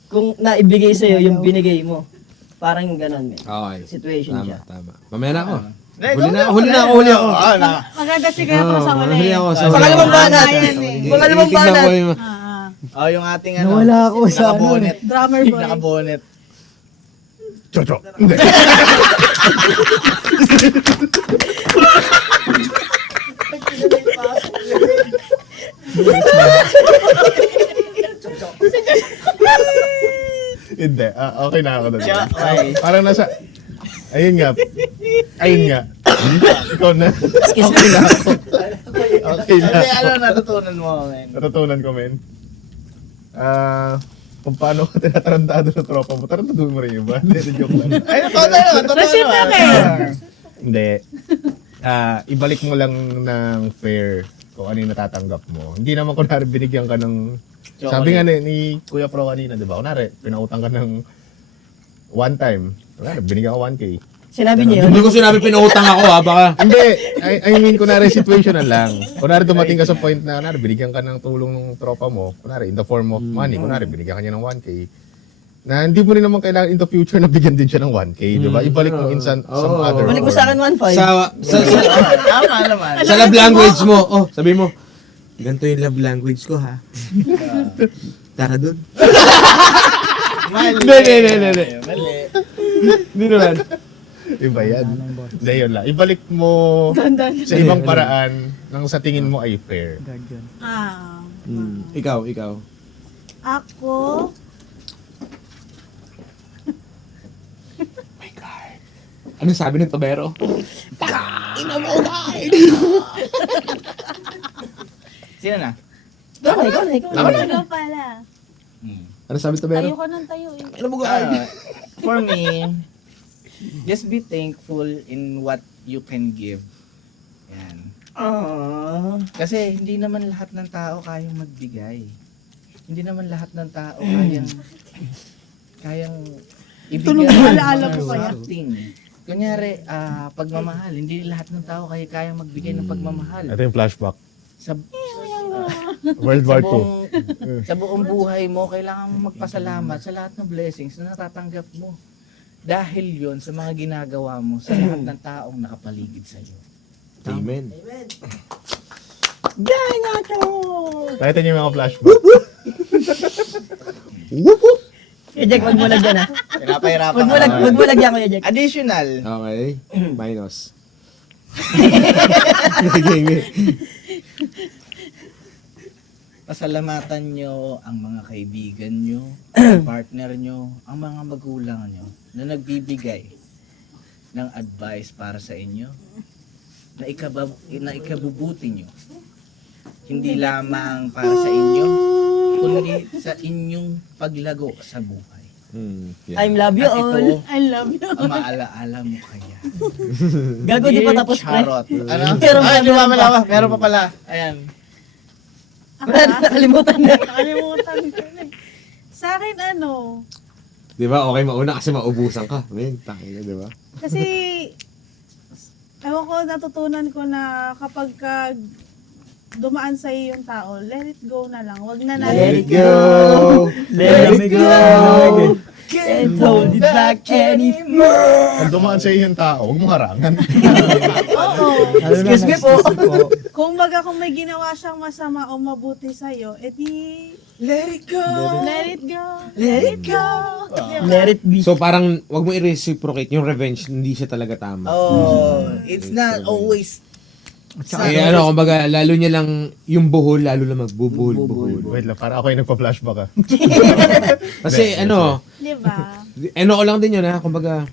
kung naibigay sa'yo yung binigay mo. Parang ganon men. Okay. Situation Tama, siya. tama. Mamaya na ako. Huli na ako. Maganda siguro ko sa huli. Huli ako. Sa kalimang banat. Ayan eh. Pangalawang Tingnan banat. ko yung... Oh, yung ating ano. Nawala ako sa ano. Nakabonet. Drummer boy. Nakabonet. Chocho. Hindi. Hindi. Okay na ako doon. Okay. Parang nasa... Ayun nga. Ikaw na. Okay na ako. Okay na Hindi, ako. ano natutunan mo, men? Natutunan ko, men. Kung paano ka tinatarantado ng tropa mo, tarantaduhin mo rin yung iba. Hindi, joke lang. Ay, totoo yun. Totoo Reciproc eh. Hindi. ibalik mo lang ng fair kung ano yung natatanggap mo. Hindi naman kunwari binigyan ka ng, sabi nga ni Kuya Pro kanina, di ba? Kunwari, pinautang ka ng one time. Kunwari, binigyan ka 1K. Sinabi niya yun. Hindi ko sinabi pinuutang ako ha, baka. Hindi, I mean, kunwari situational lang. Kunwari dumating ka sa point na, kunwari, binigyan ka ng tulong ng tropa mo, kunwari, in the form of money, kunwari, binigyan ka niya ng 1K, na hindi mo rin naman kailangan in the future na bigyan din siya ng 1K, di ba? Ibalik mo in some other Balik mo sa akin 1.5. Tama naman. Sa love language mo, sabi mo, ganito yung love language ko ha. Tara dun. Mali. Hindi. Mali. Hindi naman. Iba yan. Hindi, yun lang. Ibalik mo sa ibang paraan nang sa tingin mo ay fair. Ikaw. Ako, Ano sabi ng tobero? Sino na? ikaw pala. Ano sabi ng tobero? Tayo ka ng tayo eh. Ano mo For me, just be thankful in what you can give. Yan. Kasi hindi naman lahat ng tao kayang magbigay. Hindi naman lahat ng tao kayang ibigay alaala ko kaya. something. Kunyari, pagmamahal, hindi lahat ng tao kayang magbigay ng pagmamahal. Ito yung flashback. Sa World War II. sa buong buhay mo, kailangan mo magpasalamat sa lahat ng blessings na natatanggap mo. Dahil yon sa mga ginagawa mo sa lahat ng taong nakapaligid sa iyo. Amen. Nakita niyo yung mga flashback. Jack, wag mo lagyan ha. Pinapahirapan Wag mo lagyan ko Jack. Additional. Okay. Minus. Pasalamatan nyo ang mga kaibigan nyo, ang partner nyo, ang mga magulang nyo na nagbibigay ng advice para sa inyo na ikabubuti nyo. Hindi lamang para sa inyo, kundi sa inyong paglago sa buhay. I love you At all. ito, I love you. ang maalaala mo kaya. Gago, di pa tapos pre. Charot. Ano? Pero Di ba pala? Meron pa pala. Ayan. Nakalimutan na. Nakalimutan ko na eh. Sa akin ano, Di ba? Okay mauna kasi maubusan ka. Men, tangina, di ba? kasi ewan ko, natutunan ko na kapag dumaan sa iyo yung tao, let it go na lang. Wag na natin. Let it go. Can't hold it back anymore. Kung dumaan sa iyo yung tao, huwag mo harangan. Oo. Excuse me po. Kung may ginawa siyang masama o mabuti sa iyo, edi Let it go. let it go. Let it go. Let it be. So parang wag mo i-reciprocate yung revenge, hindi siya talaga tama. Oh, it's not always Kumbaga, lalo niya lang yung buhol, lalo lang magbubuhol. Wait lang, para ako yung nagpa-flashback Kasi Di ba? ko lang din yun ha, kumbaga,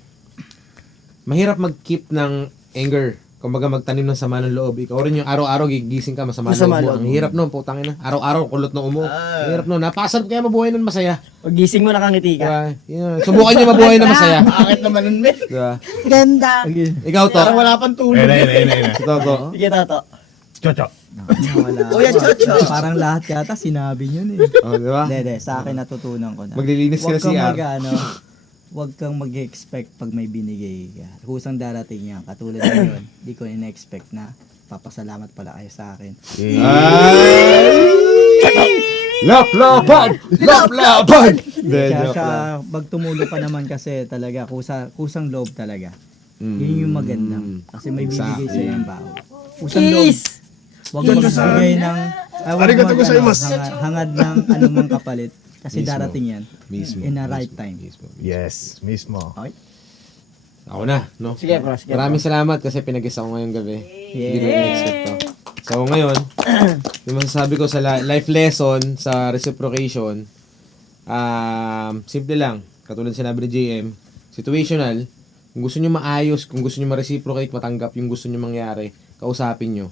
mahirap mag-keep ng anger. Kumbaga magtanim ng sama ng loob. Ikaw rin yung araw-araw gigising ka, masama ng loob mo. Ang hirap nun, putang ina. Araw-araw kulot ng umo. Ang hirap nun. Napakasarap kaya mabuhay nun masaya. Pag gising mo nakangiti ka. Diba? Subukan niyo mabuhay na masaya. Bakit naman nun, men? Diba? Ganda. Ikaw to. Parang wala pang tulog. Ayun. Ito to. Sige, Tato. Chocho. Wala. Kuya Chocho. Parang lahat yata sinabi niyo eh. Oh, diba? Hindi, sa akin natutunan ko na. Maglilinis ka na CR. Huwag kang mag-expect pag may binigay ka. Kusang darating yan. Katulad na yun, di ko in-expect na papasalamat pala kayo sa akin. Laplapan! Kaya pag tumulo pa naman kasi talaga, kusang loob talaga. Yun yung maganda. Kasi may bibigay sa yung bao. Kusang loob. Huwag magbigay ng Arigato gozaimasu. hangad ng anumang kapalit. Kasi Mismo. darating yan. Mismo. In a right time. Yes, mismo. Ako na, no? Sige, bro. Sige, Maraming salamat kasi pinag-isa ko ngayong gabi. Hindi ko in-expect to. So ngayon, yung masasabi ko sa life lesson, sa reciprocation, simple lang. Katulad sinabi ni JM, situational. Kung gusto nyo maayos, kung gusto nyo ma-reciprocate, matanggap yung gusto nyo mangyari, kausapin nyo.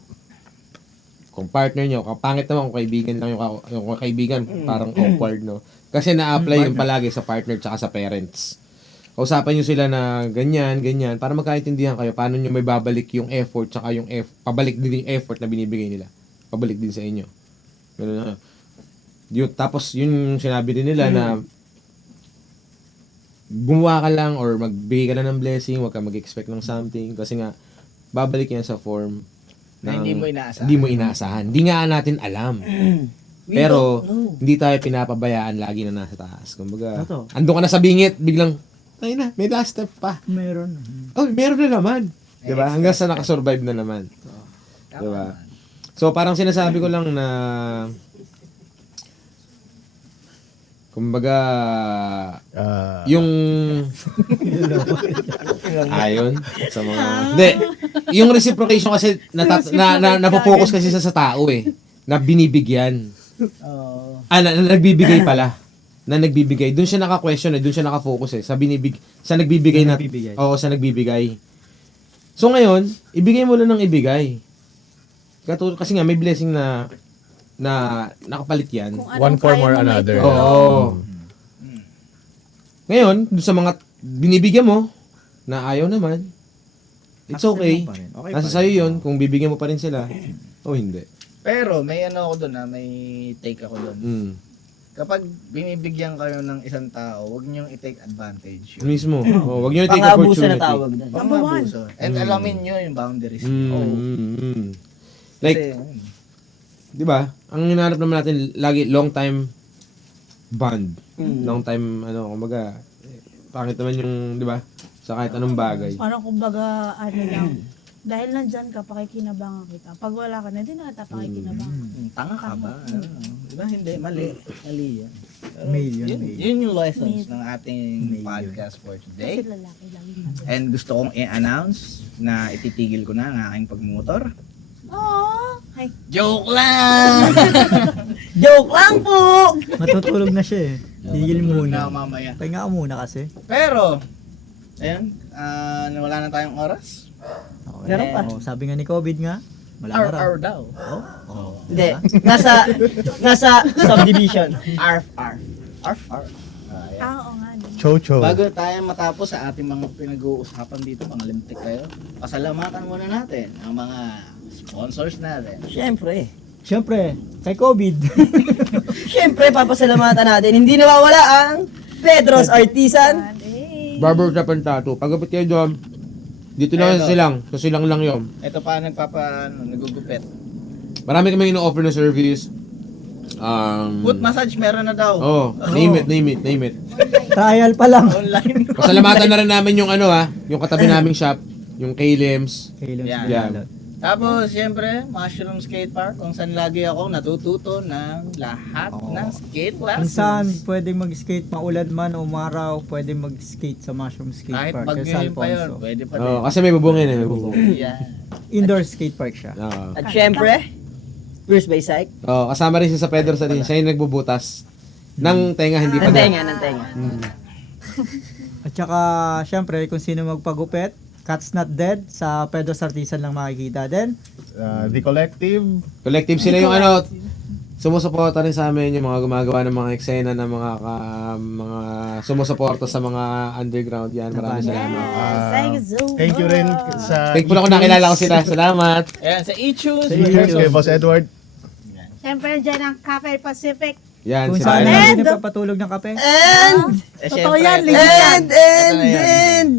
Kung partner nyo, kapangit naman kung kaibigan lang yung kaibigan, parang awkward, no? Kasi na-apply yung palagi sa partner tsaka sa parents. Kausapan nyo sila na ganyan, ganyan, para magkaintindihan kayo paano nyo may babalik yung effort tsaka yung pabalik din yung effort na binibigay nila. Pabalik din sa inyo. Ganun na. Tapos yun sinabi din nila na gumawa ka lang or magbigay ka lang ng blessing, huwag ka mag-expect ng something kasi nga babalik yan sa form Na hindi mo inaasahan. Hindi mo inaasahan. Hindi nga natin alam. Pero hindi tayo pinapabayaan lagi na nasa taas. Kumbaga, Totoo. andun ka na sa bingit, biglang ay na, may last step pa. Meron. Oh, meron na naman. 'Di ba? Hanggang sa nakasurvive na naman. 'Di ba? So parang sinasabi ko lang na kumbaga yung ayon sa mga hindi yung reciprocation kasi napo-focus kasi sa tao na binibigyan. Nagbibigay pala. Na nagbibigay. Doon siya naka-question doon siya naka-focus sa nagbibigay na. Oo, sa nagbibigay. So ngayon, ibigay mo lang ng ibigay. Kasi nga may blessing na nakapalit yan. One form or another. Oo. Ngayon, doon sa mga binibigyan mo na ayaw naman, it's okay. Nasa sa'yo yun, kung bibigyan mo pa rin sila, o hindi. Pero may ano ako doon may take ako doon. Kapag binibigyan kayo ng isang tao, huwag niyong i-take advantage. Mismo. Wag niyo i-take Pang-abuso opportunity. na tawag doon. Pang-abuso. And alamin niyo yung boundaries. Like, di ba? Ang hinahanap naman natin lagi long time bond. Long time kumbaga pangit naman yung, di ba? Sa kahit anong bagay. Parang kumbaga, lang, dahil nandyan ka, pakikinabangan kita. Pag wala ka na, di na kita pakikinabangan. Tanga ka ba? Diba? Hindi. Mali. Mali yan. Pero Million. Yun yung lessons ng ating podcast for today. Kasi lalaki lagi. And gusto kong i-announce na ititigil ko na ang aking pagmumotor. Oh, hi. Joke lang! Joke lang po! Matutulog na siya Tigil Na muna. mamaya. Pahinga ka muna kasi. Pero, ayun, wala na tayong oras. Okay. Meron pa. Sabi nga ni COVID nga, wala na raw. Hour daw. Hindi. Nasa subdivision. Arf. Oo nga. Chocho. Bago tayo matapos sa ating mga pinag-uusapan dito, mga limtik kayo, pasalamatan muna natin ang mga sponsors natin. Siyempre. Siyempre, kay COVID. Siyempre, papasalamatan natin. Hindi nawawala ang Pedro's Artisan. Barber shop and tattoo. Pagkapit kayo doon, dito lang sa silang. Sa silang lang yun. Ito pa nagugupit. Marami kami ino-offer na service. Foot massage meron na daw. Name it. Trial pa lang. Online. Pasalamatan na rin namin yung yung katabi naming shop, yung K-Limbs. Yan. Tapos, siyempre, Mushroom Skate Park, kung saan lagi ako natututo ng lahat ng skate Kung lessons. saan pwedeng mag-skate, maulan man o umaraw, pwedeng mag-skate sa Mushroom Skate Kahit Park. pag Sa ngayon pa yun, Alfonso. pwede pa din. Kasi may bubungin may bubungin. Yan. Indoor skate park siya. At siyempre, Bruce by Psych. Kasama rin siya sa Pedro sa siya yung nagbubutas ng tenga, hindi pa Ng tenga. At saka, syempre, kung sino magpagupit, Cats Not Dead, sa Pedro's Artisan lang makikita din. The Collective. Collective sila yung sumusuporta rin sa amin yung mga gumagawa ng mga eksena ng mga sumusuporta sa mga underground yan. Maraming salamat. Thank you rin sa Thankful ako nakilala ko sila. Salamat. Ayan, sa E-Choose. kay Boss Edward. Siyempre dyan ang Cafe Pacific. Yan, Kung sila. saan Yan. hindi nagpapatulog ng kape. And, Totoo yan, ito legit yan. and,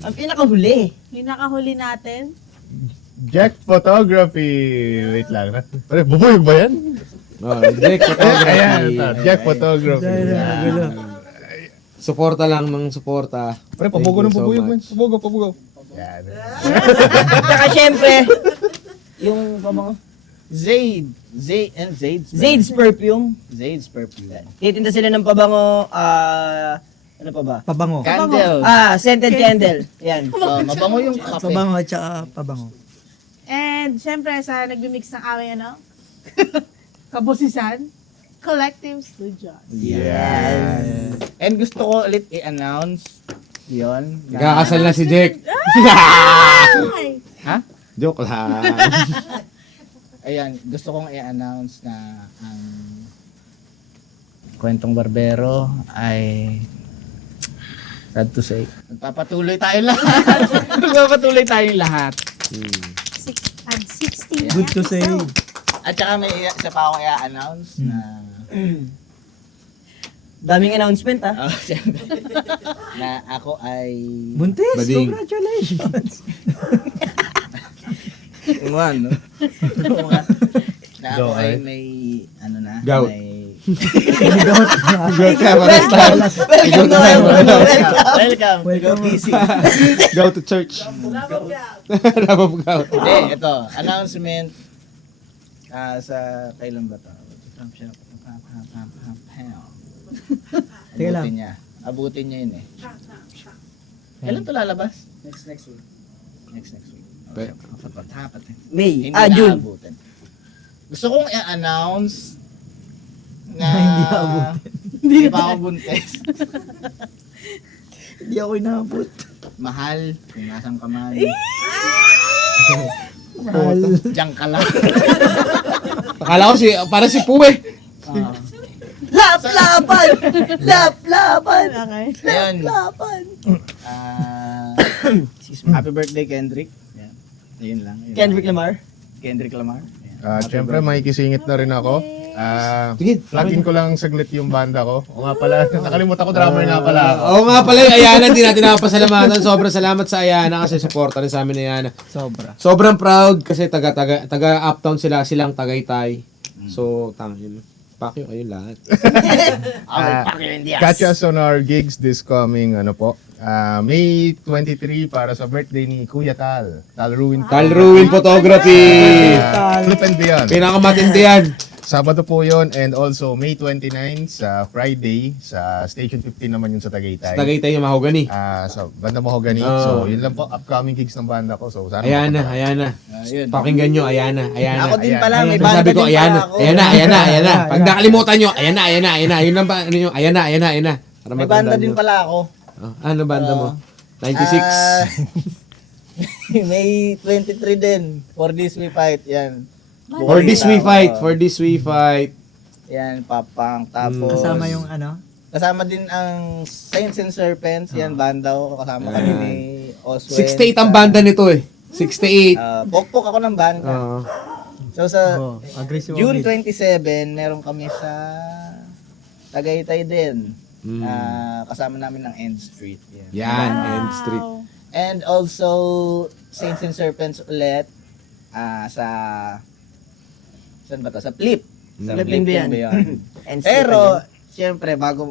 Ang pinakahuli. pinakahuli natin. Jack Photography. Wait lang. Pare, bubuyog ba yan? Jack Photography. Ayan, Jack Photography. Suporta lang ng suporta. Pare, pabugo ng Thank you so bubuyog man. much. Pabugo. Yan. Saka siyempre, yung pabango. Zade's perfume. Titinda sila ng pabango, ano pa ba? Pabango. Candle. Scented candle. Yan. Mabango yung kape. Pabango at saka pabango. And siyempre sa nagmimix ng aming kabosisan, Collective Studios. Yes. And gusto ko ulit i-announce yon. Nagkakasal na si Jack. Ay! Ha? Joke lang. Ayan, gusto kong i-announce na ang Kwentong Barbero ay Sad to say. Magpapatuloy tayo lahat. Magpapatuloy tayong lahat. 60. Good to say. At saka may isa pa akong i-announce na Daming announcement ah. siyempre, na ako ay Buntis, Bading. congratulations. Uwan, no? Na ako ay may ano na, Gout. may Gout ka, para style. Welcome. Go busy. Go to church. Rabab gout. Hindi, ito, announcement sa kailan ba to? Teka lang. Abutin niya. Abutin niya yun eh. Kailan to lalabas? Next week. Next week. Pe- Dapat eh. May. Hindi June. naabutin. Gusto kong i-announce na Hindi naabutin. Hindi pa ako buntis. Hindi ako inabot. Mahal, kung nasan ka man. Mahal. Diyan ka lang. Akala ko para si Puwe. Laplapan! Laplapan! Okay. Ayun. Laplapan! Happy birthday, Kendrick. Yan. Ayun lang. Yun Kendrick lang. Lamar. Kendrick Lamar. Siyempre, makikisingit na rin ako. Sige. Plugin ko lang saglit yung banda ko. O nga pala, nakalimutan ko, drummer nga pala ako. Oo nga pala yung Ayana, hindi natin napasalamatan. Sobrang salamat sa Ayana kasi supporta rin sa amin ni Ayana. Sobra. Sobrang proud kasi taga Uptown silang Tagaytay. So, tangin. Pakyo kayo lahat. Catch us on our gigs this coming, May 23 para sa birthday ni Kuya Tal. Tal Ruin. Talruin Photography. Flip and Beyond. Pinakamatindi yan. Sabado po yun, and also May 29 sa Friday sa Station 15 naman yun sa Tagaytay. Tagaytay yung mahogani. Sa Banda Mahogany. Oh. So, yun lang po, upcoming gigs ng banda ko. So, sana Ayana. Ayun. Pakinggan nyo, Ayana. Ako din pala, may Ayun, banda sabi ko, din Ayana. pala ako. Ayana. Pag nakalimutan nyo, Ayana. Yun lang ba, ano nyo, Ayana. Para May matandaan banda din nyo. pala ako. Ano banda mo? 96. May 23 din. For this we fight. Yan. For this we fight. Yan, papang. Tapos, Kasama yung kasama din ang Saints and Serpents. Yan, banda ko. Kasama kami ni Oswald. 68 ang banda nito eh. 68. Pokpok ako ng banda. Oo. So sa aggressive. June 27, meron kami sa Tagaytay din. Kasama namin ng End Street. Yan, End Street. And also, Saints and Serpents ulit sa saan ba to? Sa Flip. Sa Flip Flip and and Beyond. Beyond. Pero, siyempre, bago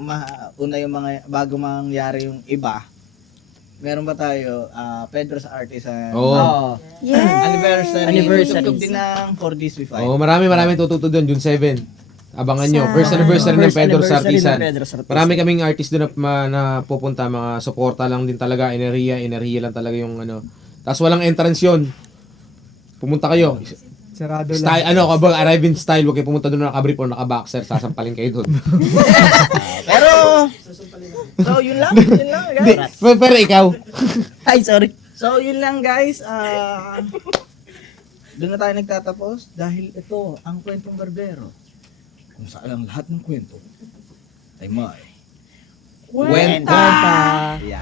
mangyari yung iba, meron ba tayo, Pedro's Artisan. Oo. Anniversary. Tutugtog din ng For This We Fight. Oo, marami tututod doon, June 7. Abangan nyo. First anniversary ng Pedro's Artisan. Marami kaming artist doon na pupunta, mga suporta lang din talaga, enerhiya lang talaga yung Tapos walang entrance yun. Pumunta kayo. Sarado Style, arrive in style, huwag kayo pumunta doon na nakabrief or nakaboxer, sasampalin kayo doon. Pero, so yun lang Hindi, guys. pero ikaw. Ay, sorry. So yun lang guys, doon na tayo nagtatapos dahil ito ang kwentong barbero. Kung saan ang lahat ng kwento ay may Kwenta! Yeah.